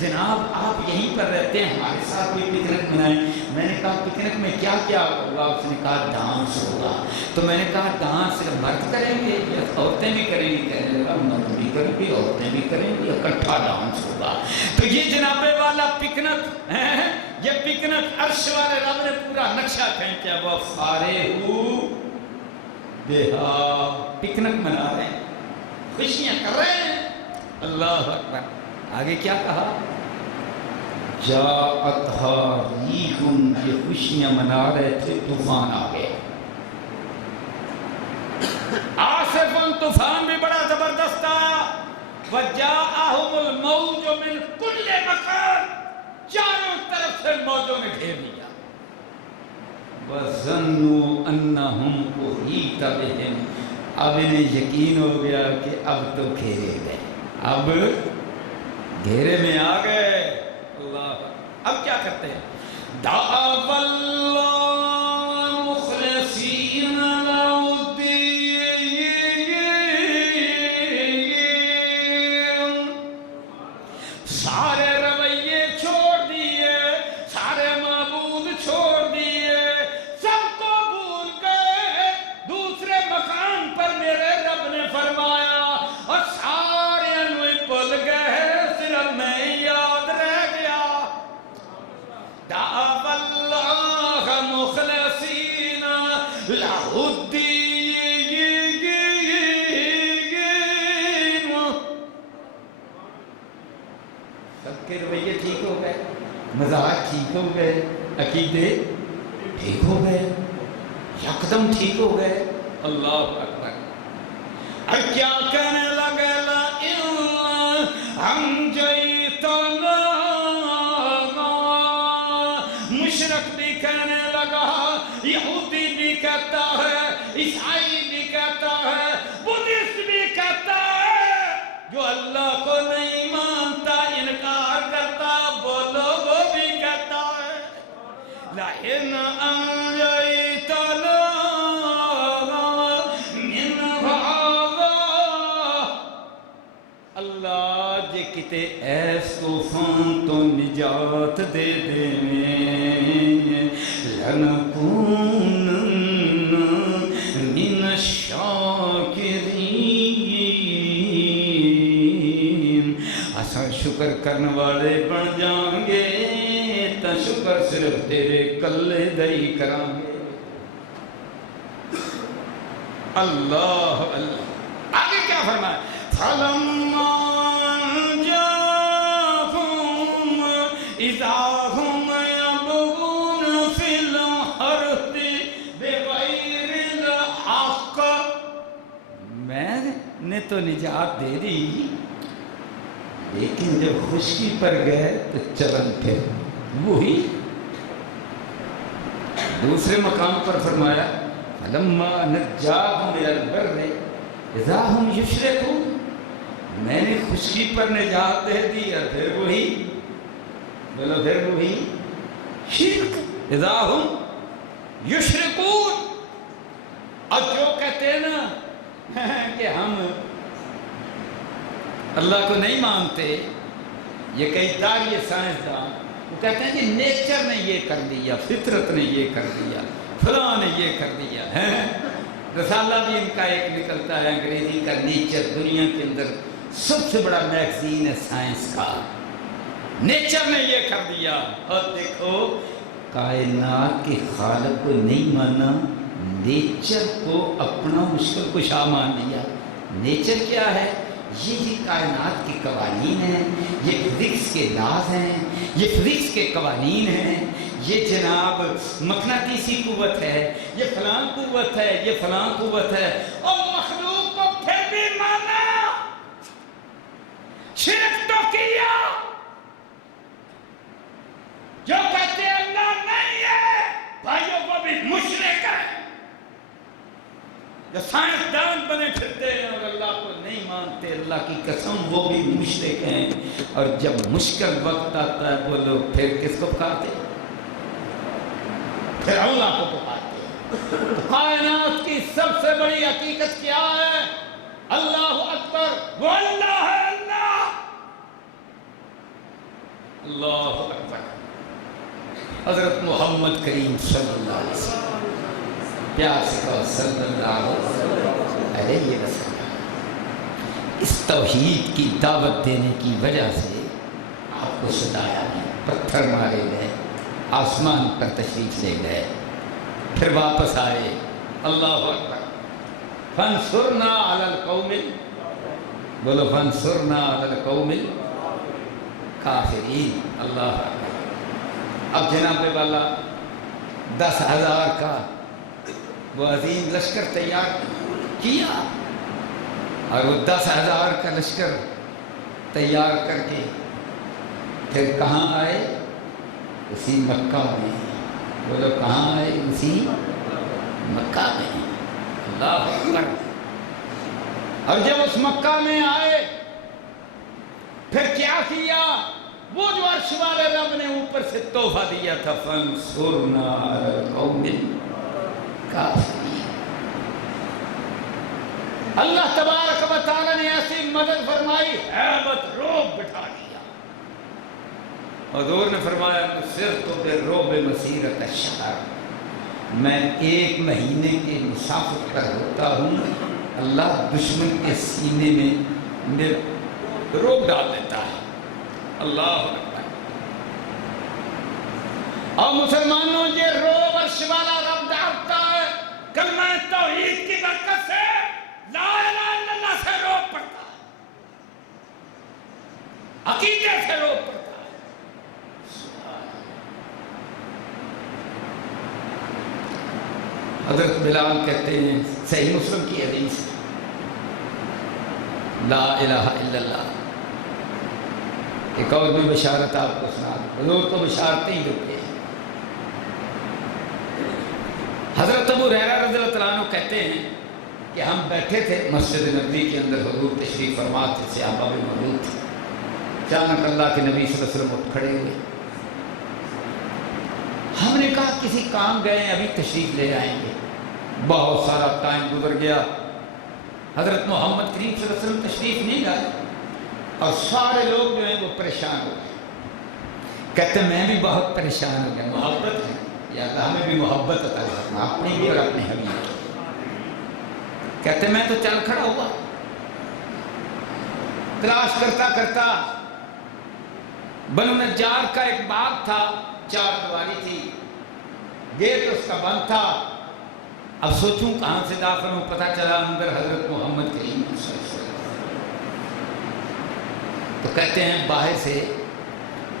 جناب آپ یہیں پر رہتے ہیں، ہمارے ساتھ کوئی پکنک منائیں۔ میں نے کہا پکنک میں کیا کیا ہوگا؟ اس نے کہا ڈانس ہوگا۔ تو میں نے کہا ڈانس صرف مرد کریں گے یا عورتیں بھی کریں گی؟ کہنے لگا مرد بھی کریں گے عورتیں بھی کریں گی، اکٹھا ڈانس ہوگا۔ تو یہ جناب والا پکنک ہے، یہ پکنک عرش والے رب نے پورا نقشہ کھینچا، وہ فارغ بہا، پکنک منا رہے ہیں، خوشیاں کر رہے ہیں۔ اللہ اکبر۔ آگے کیا کہا؟ جاءتھا ریح، یہ خوشیاں منا رہے تھے، طوفان آ گئے۔ آصف طوفان بھی بڑا زبردست تھا۔ وجاءہم الموج من کل مکان، چاروں طرف سے موجوں نے گھیر لیا۔ وَظَنُّوا أَنَّهُمْ أُحِيطَ بِهِمْ، اب انہیں یقین ہو گیا کہ اب تو گھیرے گئے، اب گھیرے میں آ گئے۔ اللہ، اب کیا کرتے ہیں؟ دعوا اللہ مخلصین لہ الدین، سارے رویے چھوڑ دیے، سارے معبود چھوڑ دیے، سب کو بھول گئے۔ دوسرے مقام پر میرے رب نے فرمایا اور سارے انہیں بھول گئے، صرف میں یاد رہ گیا۔ دعوا اللہ مخلصین لہ الدین، سب کے رویے ٹھیک ہو گئے، مزاج ٹھیک ہو گئے، عقیدے ٹھیک ہو گئے، یکدم ٹھیک ہو گئے۔ اللہ اکبر۔ اب کیا کہنے لگے؟ لَئِن أَنجَيْتَنَا، مشرک بھی کہنے لگا، یہودی بھی کہتا ہے، عیسائی بھی کہتا ہے، بدھسٹ بھی کہتا ہے، جو اللہ کو نہیں مانتا، انکار کرتا، بولو وہ بھی کہتا ہے لَئِنْ أَنْجَيْتَنَا مِنْ هَذَا، اللہ جے کتے ایس طوفان تو نجات دے دیں، لَنَكُونَنَّ مِنَ الشَّاكِرِينَ، اساں شکر کرنے والے بن جائیں گے، تا شکر صرف تیرے کلے دائی کریں گے۔ اللہ اللہ۔ آگے کیا فرمایا؟ فَلَمَّا جَاءَهُمْ إِذَا هُمْ يَبْغُونَ فِي الْأَرْضِ بِغَيْرِ الْحَقِّ، میں نے تو نجات دے دی، لیکن جب خشکی پر گئے تو چلن پھر وہی۔ دوسرے مقام پر فرمایا فَلَمَّا نَجَّاهُمْ إِلَى الْبَرِّ إِذَا هُمْ يُشْرِكُونَ، میں نے خشکی پر نجات دے دی اور پھر وہی، بولو پھر وہی شرک۔ إِذَا هُمْ يُشْرِكُونَ، اور جو کہتے ہیں نا کہ ہم اللہ کو نہیں مانتے، یہ کئی داعی سائنسدان وہ کہتے ہیں کہ نیچر نے یہ کر دیا، فطرت نے یہ کر دیا، فلاں نے یہ کر دیا ہے۔ رسالہ بھی ان کا ایک نکلتا ہے انگریزی کا، نیچر، دنیا کے اندر سب سے بڑا میگزین ہے سائنس کا۔ نیچر نے یہ کر دیا، اور دیکھو کائنات کے خالق کو نہیں مانا، نیچر کو اپنا مشکل کشا مان لیا۔ نیچر کیا ہے؟ یہ کائنات کے قوانین ہیں، یہ فزکس کے لاز ہیں، یہ فزکس کے قوانین ہیں، یہ جناب مقناطیسی قوت ہے، یہ فلاں قوت ہے، یہ فلاں قوت ہے، اور مخلوق کو پھر بھی مانا، شرک تو کیا۔ جو کہتے ہیں اللہ نہیں ہے، بھائیوں کو بھی مشرک ہے۔ جو سائنسدان بنے پھرتے ہیں اور اللہ کو نہیں مانتے، اللہ کی قسم وہ بھی مشرک ہیں۔ اور جب مشکل وقت آتا ہے بولو پھر کس کو پکارتے؟ پھر اللہ کو پکارتے۔ کائنات کی سب سے بڑی حقیقت کیا ہے؟ اللہ اکبر، وہ اللہ ہے، اللہ اللہ اکبر۔ حضرت محمد کریم صلی اللہ علیہ وسلم، پیار سے کہو صلی اللہ علیہ وسلم۔ اس توحید کی دعوت دینے کی وجہ سے آپ کو ستایا نہیں، پتھر مارے گئے، آسمان پر تشریف لے گئے، پھر واپس آئے۔ اللہ اکبر۔ فانصرنا علی القوم، بولو فانصرنا علی القوم الکافرین۔ اللہ اکبر۔ اب جناب والا 10,000 کا وہ عظیم لشکر تیار کیا، اور وہ 10,000 کا لشکر تیار کر کے پھر کہاں آئے؟ اسی مکہ میں۔ وہ لوگ کہاں آئے؟ اسی مکہ میں۔ اللہ اکبر۔ اور جب اس مکہ میں آئے پھر کیا کیا؟ وہ جو عرش والے رب نے اوپر سے تحفہ دیا تھا، فانصرنا علی القوم الکافرین۔ اللہ تبارک و تعالی نے ایسی مدد فرمائی، ہیبت رعب بٹھا دیا۔ حضور نے فرمایا صرف تو بالرعب مسیرۃ الشہر، میں 1 مہینے کے مسافت پر ہوتا ہوں، اللہ دشمن کے سینے میں رعب ڈال دیتا ہے۔ اللہ اکبر۔ اور مسلمانوں یہ رعب عرش والا رب ڈالتا ہے کلمہ توحید کی برکت سے، لا الہ الا اللہ سے رعب پڑتا ہے، عقیدے سے رعب پڑتا ہے۔ حضرت بلال کہتے ہیں، صحیح مسلم کی حدیث، لا الہ الا اللہ۔ ایک اور بھی بشارت آپ کو سنا، حضور تو بشارتیں ہی دیتے ہیں۔ حضرت ابو ہریرہ رضی اللہ عنہ کہتے ہیں کہ ہم بیٹھے تھے مسجد نبوی کے اندر، حضور تشریف فرما تھے، صحابہ بھی موجود تھے۔ اچانک اللہ کے نبی صلی اللہ علیہ وسلم اٹھ کھڑے ہوئے۔ ہم نے کہا کسی کام گئے ہیں، ابھی تشریف لے آئیں گے۔ بہت سارا ٹائم گزر گیا، حضرت محمد کریم صلی اللہ علیہ وسلم تشریف نہیں لائے، اور سارے لوگ جو ہیں وہ پریشان ہو گئے۔ کہتے ہیں میں بھی بہت پریشان ہو گیا، محبت ہے یا اللہ ہمیں بھی محبت عطا کرنا، اپنی بھی اور اپنے حبیب کی۔ کہتے ہیں میں تو چل کھڑا ہوا، تلاش کرتا کرتا بنو نجار کا ایک باغ تھا، 4 دیواری تھی، گیٹ اس کا بند تھا۔ اب سوچوں کہاں سے داخل ہوں، پتہ چلا اندر حضرت محمد کریم صلی اللہ علیہ وسلم۔ تو کہتے ہیں باہر سے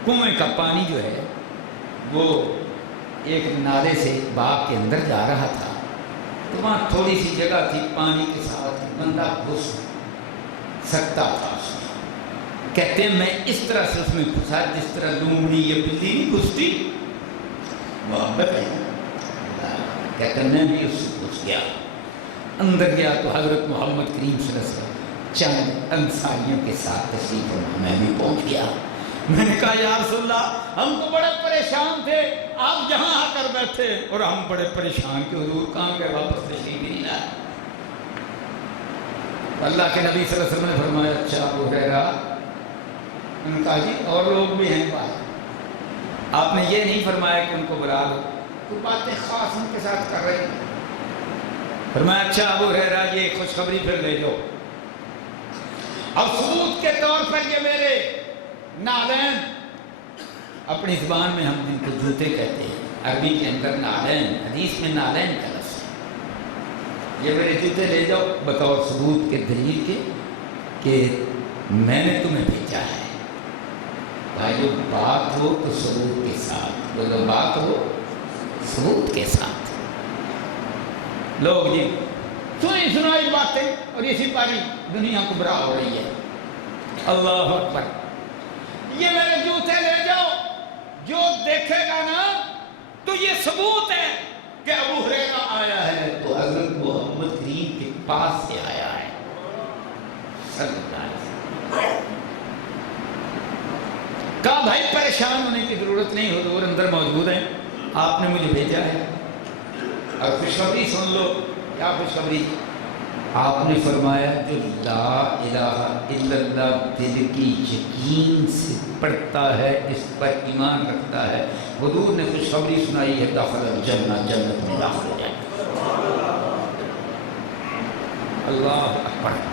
کنویں کا پانی جو ہے وہ ایک نالے سے باغ کے اندر جا رہا تھا، تو وہاں تھوڑی سی جگہ تھی، پانی کے ساتھ بندہ گھس سکتا تھا اس میں۔ کہتے ہیں میں اس طرح سے اس میں گھسا جس طرح لومڑی یا بلی نہیں گھستی، محبت ہے۔ کہتے ہیں میں بھی اس سے گھس گیا، اندر گیا تو حضرت محمد کریم صلی اللہ علیہ وسلم چند انصاریوں کے ساتھ تشریف فرما، میں بھی پہنچ گیا۔ میں نے کہا یا رسول اللہ ہم تو بڑے پریشان تھے، آپ یہاں آ کر بیٹھے اور ہم بڑے پریشان کہ حضور کہاں گئے، واپس تشریف نہیں لائے۔ اللہ کے نبی صلی اللہ علیہ وسلم نے فرمایا اچھا ابو ہریرہ، انہوں نے کہا جی اور لوگ بھی ہیں باہر۔ آپ نے یہ نہیں فرمایا کہ ان کو بلا لو، کوئی باتیں خاص ان کے ساتھ کر رہی ہیں۔ فرمایا اچھا ابو ہریرہ یہ خوشخبری پھر لے جاؤ، اب ثبوت کے طور پر یہ میرے نالین، اپنی زبان میں ہم ان کو جوتے کہتے ہیں، عربی کے اندر نالین، حدیث میں نالین کا لفظ ہے، یہ میرے جوتے لے جاؤ بطور ثبوت کے دلیل کے کہ میں نے تمہیں بھیجا ہے۔ بھائیو بات ہو تو ثبوت کے ساتھ، بولو بات ہو ثبوت کے ساتھ۔ لوگ جی سنی سنائی باتیں اور اسی پاری دنیا گمراہ ہو رہی ہے۔ اللہ اکبر۔ یہ میرے جوتے لے جاؤ، جو دیکھے گا نا تو یہ ثبوت ہے کہ ابو ہریرہ آیا ہے تو حضرت محمد کریم کے پاس سے آیا ہے صلی اللہ علیہ وسلم۔ کہا بھائی پریشان ہونے کی ضرورت نہیں، حضور اندر موجود ہیں، آپ نے مجھے بھیجا ہے، اور خوشخبری سن لو۔ کیا خوشخبری؟ آپ نے فرمایا جو لا الہ الا اللہ دل کی یقین سے پڑھتا ہے، اس پر ایمان رکھتا ہے، حضور نے خوشخبری سنائی ہے داخل الجنہ، جنت میں داخل ہو جائے۔ اللہ اکبر۔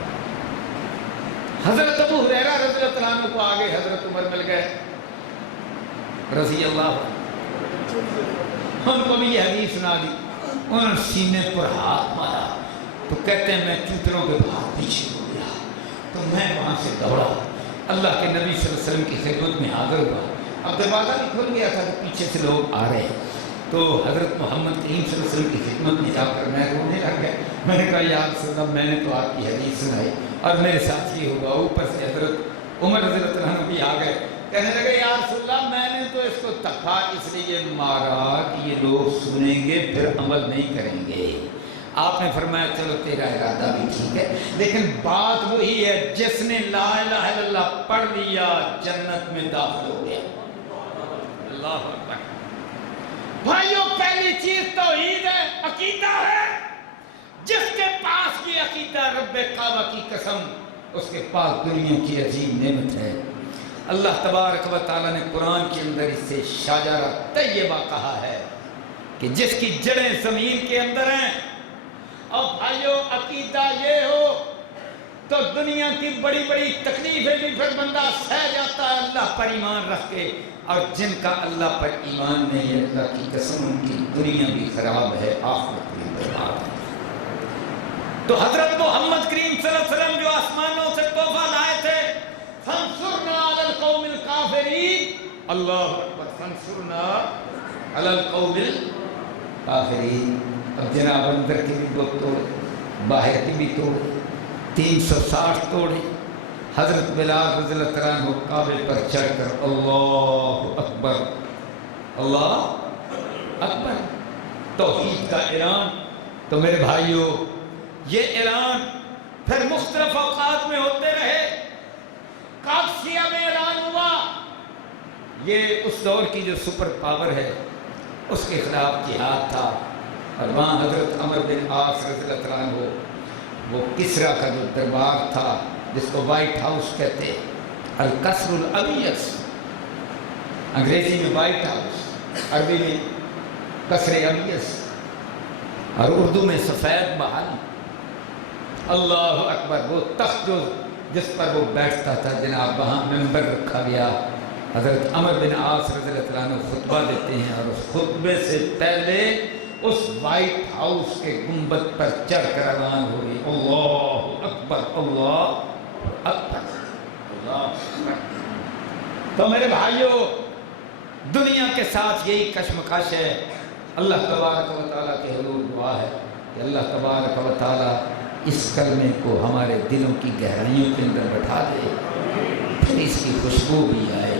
حضرت ابو ہریرہ رضی اللہ عنہ کو آگے حضرت عمر مل گئے رضی اللہ عنہ، ان کو بھی یہ حدیث سنا دی، انہوں نے سینے پر ہاتھ مارا تو کہتے ہیں میں چوتروں کے بعد پیچھے ہو گیا، تو میں وہاں سے دوڑا، اللہ کے نبی صلی اللہ علیہ وسلم کی خدمت میں حاضر ہوا۔ اب دروازہ بھی کھل گیا تھا کہ پیچھے سے لوگ آ رہے، تو حضرت محمد کریم صلی اللہ علیہ وسلم کی خدمت میں جا کر میں رونے لگ گیا۔ میں نے کہا یا رسول اللہ میں نے تو آپ کی حدیث سنائی اور میرے ساتھ یہ ہوگا۔ اوپر سے حضرت عمر رضی اللہ عنہ بھی آ گئے، کہنے لگے یا رسول اللہ میں نے تو اس کو تکھا اس لیے مارا کہ یہ لوگ سنیں گے پھر عمل نہیں کریں گے۔ آپ نے فرمایا چلو تیرا ارادہ بھی ٹھیک ہے، لیکن بات وہی ہے جس نے لا الہ الا اللہ پڑھ لیا جنت میں داخل ہو گیا۔ اللہ اکبر۔ بھائیوں پہلی چیز توحید ہے، عقیدہ ہے۔ جس کے پاس یہ عقیدہ رب کعبہ کی قسم اس کے پاس دنیا کی عظیم نعمت ہے۔ اللہ تبارک و تعالیٰ نے قرآن کے اندر اس سے شجرہ طیبہ کہا ہے کہ جس کی جڑیں زمین کے اندر ہیں۔ اور بھائیو عقیدہ یہ ہو تو دنیا کی بڑی بڑی تکلیفیں بھی پھر بندہ سہ جاتا ہے اللہ پر ایمان رکھ کے، اور جن کا اللہ پر ایمان نہیں ہے اللہ کی قسم ان کی دنیا بھی خراب ہے آخرت بھی برباد ہے۔ تو حضرت محمد کریم صلی اللہ علیہ وسلم جو آسمانوں سے تحفہ لائے تھے فانصرنا علی القوم الکافرین، اللہ اکبر، فانصرنا علی القوم الکافرین۔ اب جناب اندر کی بھی دو توڑے، باہر کی بھی توڑے، 360 توڑے۔ حضرت بلال رضی اللہ عنہ کعبے پر چڑھ کر اللہ اکبر اللہ اکبر توحید کا اعلان۔ تو میرے بھائیوں یہ اعلان پھر مختلف اوقات میں ہوتے رہے۔ قادسیہ میں اعلان ہوا، یہ اس دور کی جو سپر پاور ہے اس کے خلاف جہاد تھا، اور وہاں حضرت عمر بن عاص رضی اللہ عنہ وہ کسریٰ کا جو دربار تھا جس کو وائٹ ہاؤس کہتے ہیں، القصر الابیض، انگریزی میں وائٹ ہاؤس، عربی میں قصر ابیض، اور اردو میں سفید محل۔ اللہ اکبر، وہ تخت جس پر وہ بیٹھتا تھا جناب وہاں ممبر رکھا گیا۔ حضرت عمر بن عاص رضی اللہ عنہ خطبہ دیتے ہیں، اور اس خطبے سے پہلے اس وائٹ ہاؤس کے گنبد پر چڑھ کر اعلان ہو رہی اللہ اکبر اللہ اکبر اللہ اکبر۔ تو میرے بھائیوں دنیا کے ساتھ یہی کشمکش ہے۔ اللہ تبارک و تعالیٰ کے حضور دعا ہے کہ اللہ تبارک و تعالیٰ اس کلمے کو ہمارے دلوں کی گہرائیوں کے اندر بٹھا دے، پھر اس کی خوشبو بھی آئے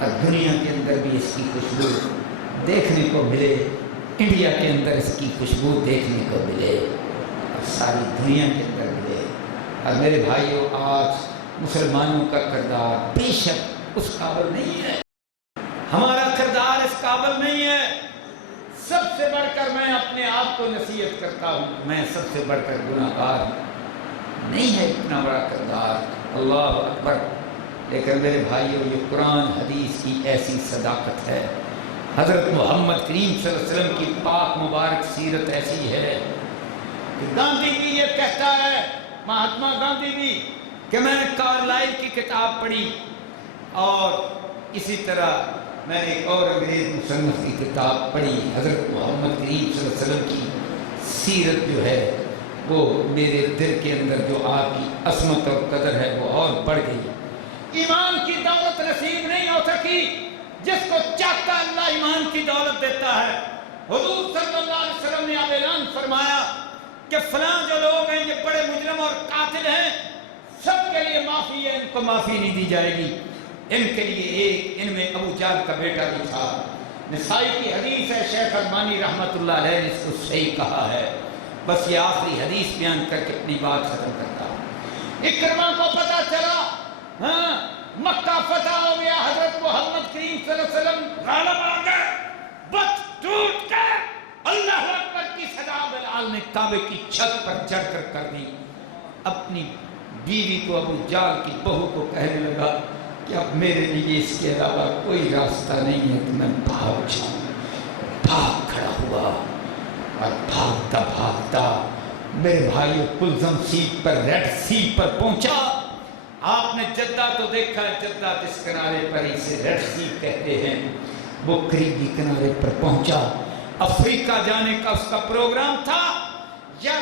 اور دنیا کے اندر بھی اس کی خوشبو دیکھنے کو ملے، انڈیا کے اندر اس کی خوشبو دیکھنے کو ملے اور ساری دنیا کے اندر ملے۔ اور میرے بھائیوں آج مسلمانوں کا کردار بے شک اس قابل نہیں ہے، ہمارا کردار اس قابل نہیں ہے۔ سب سے بڑھ کر میں اپنے آپ کو نصیحت کرتا ہوں، میں سب سے بڑھ کر گناہگار ہوں، نہیں ہے اتنا بڑا کردار، اللہ اکبر۔ لیکن میرے بھائیوں یہ قرآن حدیث کی ایسی صداقت ہے، حضرت محمد کریم صلی اللہ علیہ وسلم کی پاک مبارک سیرت ایسی ہے کہ گاندھی بھی یہ کہتا ہے، مہاتما گاندھی بھی، کہ میں نے کارلائل کی کتاب پڑھی، اور اسی طرح میں نے ایک اور انگریز مصنف کی کتاب پڑھی، حضرت محمد کریم صلی اللہ علیہ وسلم کی سیرت جو ہے وہ میرے دل کے اندر جو آپ کی عظمت اور قدر ہے وہ اور بڑھ گئی۔ ایمان کی دولت نصیب نہیں ہو سکی، جس کو چاہتا اللہ ایمان کی دولت دیتا ہے۔ حضور صلی اللہ علیہ وسلم نے اب اعلان فرمایا کہ فلاں جو لوگ ہیں یہ بڑے مجرم اور قاتل ہیں، سب کے لیے معافی ہے، ان کو معافی نہیں دی جائے گی۔ ان کے لیے ایک، ان میں ابو جہل کا بیٹا بھی تھا، نسائی کی حدیث ہے، شیخ البانی رحمۃ اللہ علیہ نے اس کو صحیح کہا ہے۔ بس یہ آخری حدیث بیان کر کے اپنی بات ختم کرتا ہوں۔ اکرمہ کو پتہ چلا مکہ فتح ہو گیا، حضرت محمد کریم صلی اللہ علیہ وسلم غالب آ گئے، بت ٹوٹ کے اللہ اکبر کی صدا جال نے کعبے کی چھت پر چڑھ کر دی۔ اپنی بیوی کو، ابو جال کی بہو کو کہنے لگا کہ اب میرے لیے اس کے علاوہ کوئی راستہ نہیں ہے کہ میں بھاگ جاؤں۔ بھاگ کھڑا ہوا اور بھاگتا بھاگتا میرے بھائیو کلزم سیٹ پر، ریڈ سی پر پہنچا۔ آپ نے جدہ تو دیکھا ہے، جدہ جس کنارے پر اسے ریڈ سی کہتے ہیں، وہ قریبی کنارے پر پہنچا۔ افریقہ جانے کا اس کا پروگرام تھا، یا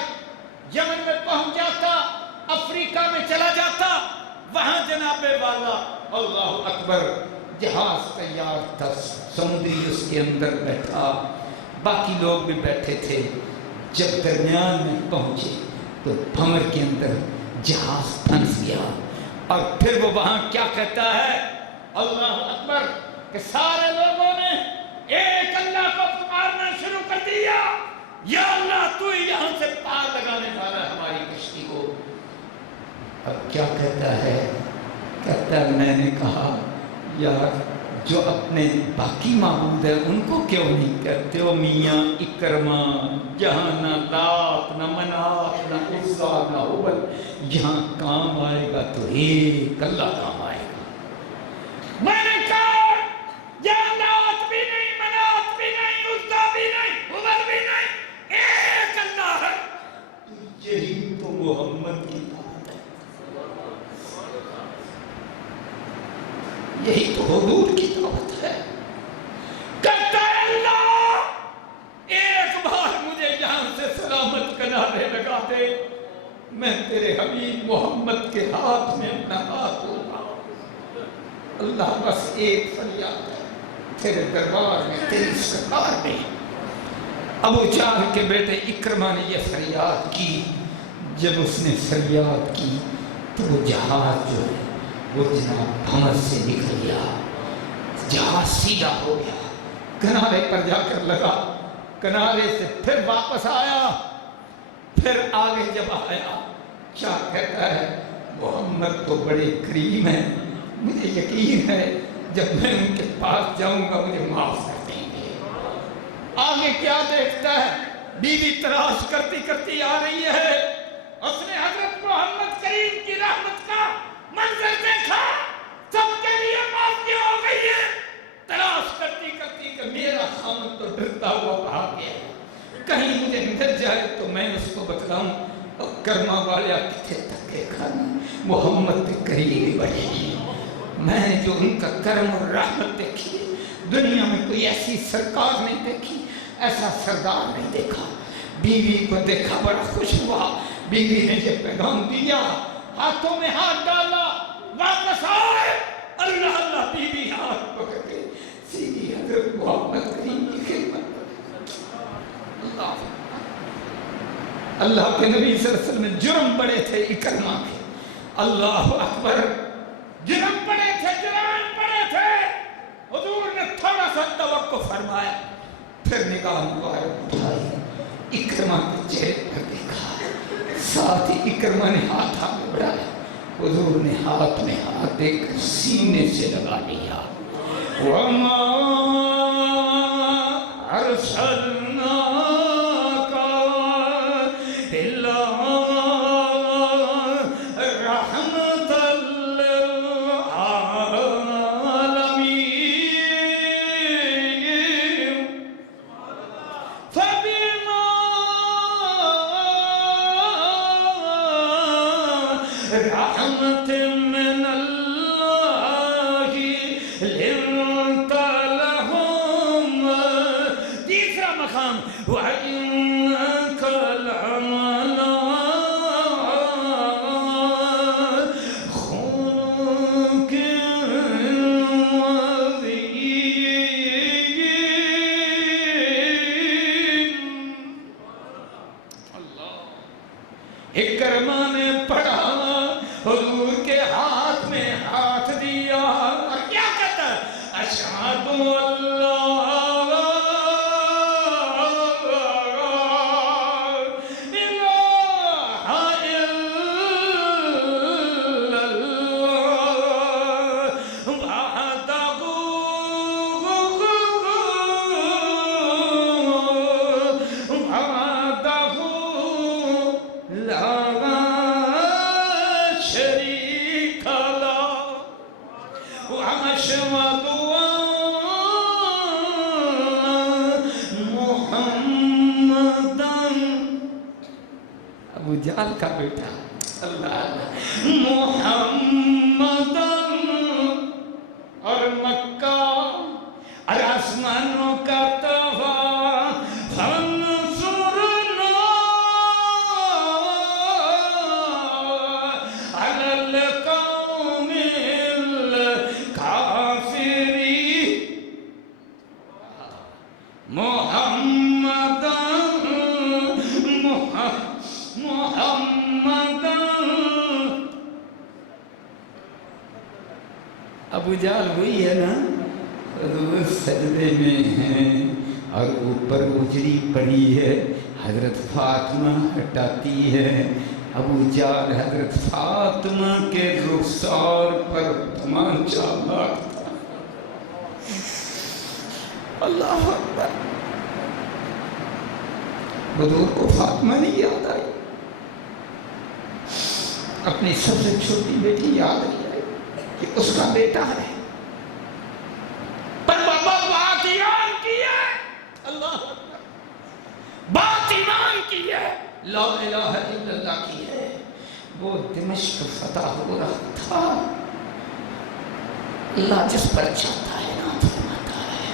یمن میں پہنچ جاتا، افریقہ میں چلا جاتا، وہاں جناب والا اللہ اکبر جہاز تیار تھا، سمندری اس کے اندر بیٹھا، باقی لوگ بھی بیٹھے تھے۔ جب درمیان میں پہنچے تو بھنور کے اندر جہاز پھنس گیا، اور پھر وہ وہاں کیا کہتا ہے اللہ اکبر کہ سارے لوگوں نے ایک اللہ کو پکارنا شروع کر دیا، یا اللہ تو ہی یہاں سے پار لگانے والا ہے ہماری کشتی کو۔ اب کیا کہتا ہے؟ کہتا ہے میں نے کہا یار جو اپنے باقی معبود ہیں ان کو کیوں نہیں کہتے ہو میاں اکرمہ، جہاں نہ لات نہ منات نہ عزا نہ حبل، یہاں کام آئے گا تو ایک اللہ کام آئے گا۔ میں نے کہا یہاں لات بھی نہیں، منات بھی نہیں، عزا بھی نہیں، حبل بھی نہیں، ایک اللہ ہے۔ یہی تو محمد کی بات ہے، یہی تو حضور کی دعوت ہے۔ کہتا ہے اللہ ایک بار مجھے یہاں سے سلامت کنارے لگا دے، میں تیرے حبیب محمد کے ہاتھ میں اپنا ہاتھ ہوگا۔ اللہ بس ایک فریاد ہے تیرے دربار میں، تیری سرکار میں۔ ابو جہل کے بیٹے اکرمہ نے یہ فریاد کی۔ جب اس نے فریاد کی تو وہ جہاز جو ہے وہ جناب بھنور سے نکل گیا، جہاز سیدھا ہو گیا، کنارے پر جا کر لگا، کنارے سے پھر واپس آیا، پھر آگے جب آیا کیا کہتا ہے محمد تو بڑے کریم ہیں، مجھے یقین ہے جب میں ان کے پاس جاؤں گا مجھے معاف کر دیں گے۔ آگے کیا دیکھتا ہے؟ بیوی تلاش کرتی کرتی آ رہی ہے، اس نے حضرت محمد کریم کی رحمت کا منظر دیکھا، سب کے لیے معافی ہو گئی ہے، تلاش کرتی کرتی کہ میرا خامد تو ڈرتا ہوا بھاگ گیا، کہیں مجھے مل جائے تو میں اس کو بتلاؤں۔ اور کرما والیا کتنے تھکے کھانا، محمد کریم بڑے ہی، میں نے جو ان کا کرم اور رحمت دیکھی دنیا میں کوئی ایسی سرکار نہیں دیکھی، ایسا سردار نہیں دیکھا۔ بیوی کو دیکھا بڑا خوش ہوا، بیوی نے یہ پیغام دیا، ہاتھوں میں ہاتھ ڈالا، واپس آئے، اللہ اللہ بیوی ہاتھ پکڑ کے سیدھی حضرت محمد کریم کی خدمت۔ اللہ کے نبی صلی اللہ علیہ وسلم جرم بڑے تھے اکرمہ کے، اللہ اکبر، جرم بڑے تھے، جرائم بڑے تھے۔ حضور نے تھوڑا سا توقع فرمایا، پھر نگاہ مبارک اٹھائی، اکرمہ کے چہرے پر دیکھا، ساتھ ہی اکرمہ نے ہاتھ آگے بڑھایا، حضور نے ہاتھ میں ہاتھ دے کر سینے سے لگا لیا۔ وَمَا أَرْسَلْنَاكَ إِلَّا رَحْمَةً لِلْعَالَمِينَ فَبِمَا رَحْمَةٍ مِّنَ اللَّهِ لِنْتَ لَهُمْ۔ تیسرا مقام وَإِنَّكَ لَعَلَىٰ خُلُقٍ عَظِيمٍ۔ اکرمہ نے پڑھا، حضور کے ہاتھ میں ہاتھ دیا، اور کیا کہتا ہے؟ اشہد اللہ وحدہ شريك له وأشهد محمدًا ابو جہل کا بیٹا اللہ محمدًا اور مکہ اور آسمانوں کا تحفہ فانصرنا علی القوم الکافرین محمدً ابو جہل وہی ہے نا حضور سجدے میں ہیں اور اوپر اجڑی پڑی ہے حضرت فاطمہ ہٹاتی ہے ابو جہل حضرت فاطمہ کے رخسار پر تمانچہ مارتا اللہ اکبر حضور کو فاطمہ نہیں یاد آئی اپنی سب سے چھوٹی بیٹی یاد نہیں آئی کہ اس کا بیٹا ہے پر بابا بات ایمان کی ہے اللہ بات ایمان کی ہے لا الہ الا اللہ کی ہے وہ دمشق فتح ہو رہا تھا اللہ جس پر چاہتا ہے نا فرماتا ہے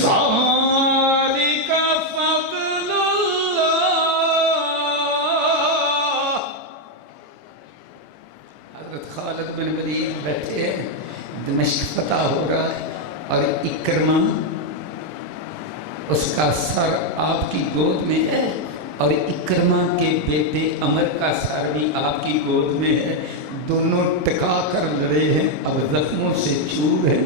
ذالک فضل اللہ حضرت خالد بن ولید بیٹھے دمشق فتح ہو رہا ہے اور اکرمہ اس کا سر آپ کی گود میں ہے اور اکرمہ کے بیٹے عمر کا سر بھی آپ کی گود میں ہے دونوں ٹکا کر لڑے ہیں اب زخموں سے چور ہیں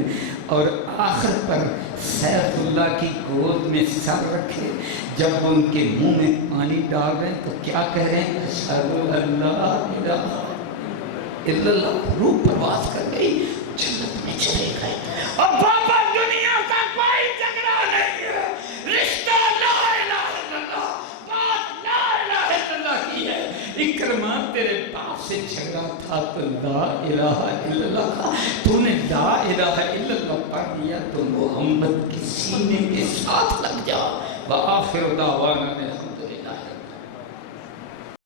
اور آخر پر سیف اللہ کی گود میں سر رکھے جب وہ ان کے منہ میں پانی ڈال رہے ہیں تو کیا کہہ رہے ہیں اشہد ان لا الہ الا اللہ روح پرواز کر گئی جنت میں چلے گئے اور بابا دنیا کا کوئی جھگڑا نہیں ہے رشتہ لا الہ الا اللہ بات لا الہ الا اللہ کی ہے اکرمہ تیرے باپ سے جھگڑا تھا تو لا الہ الا اللہ کا تو نے لا الہ الا اللہ پڑھ دیا تو محمد کے سینے کے ساتھ لگ جا وآخر دعوانا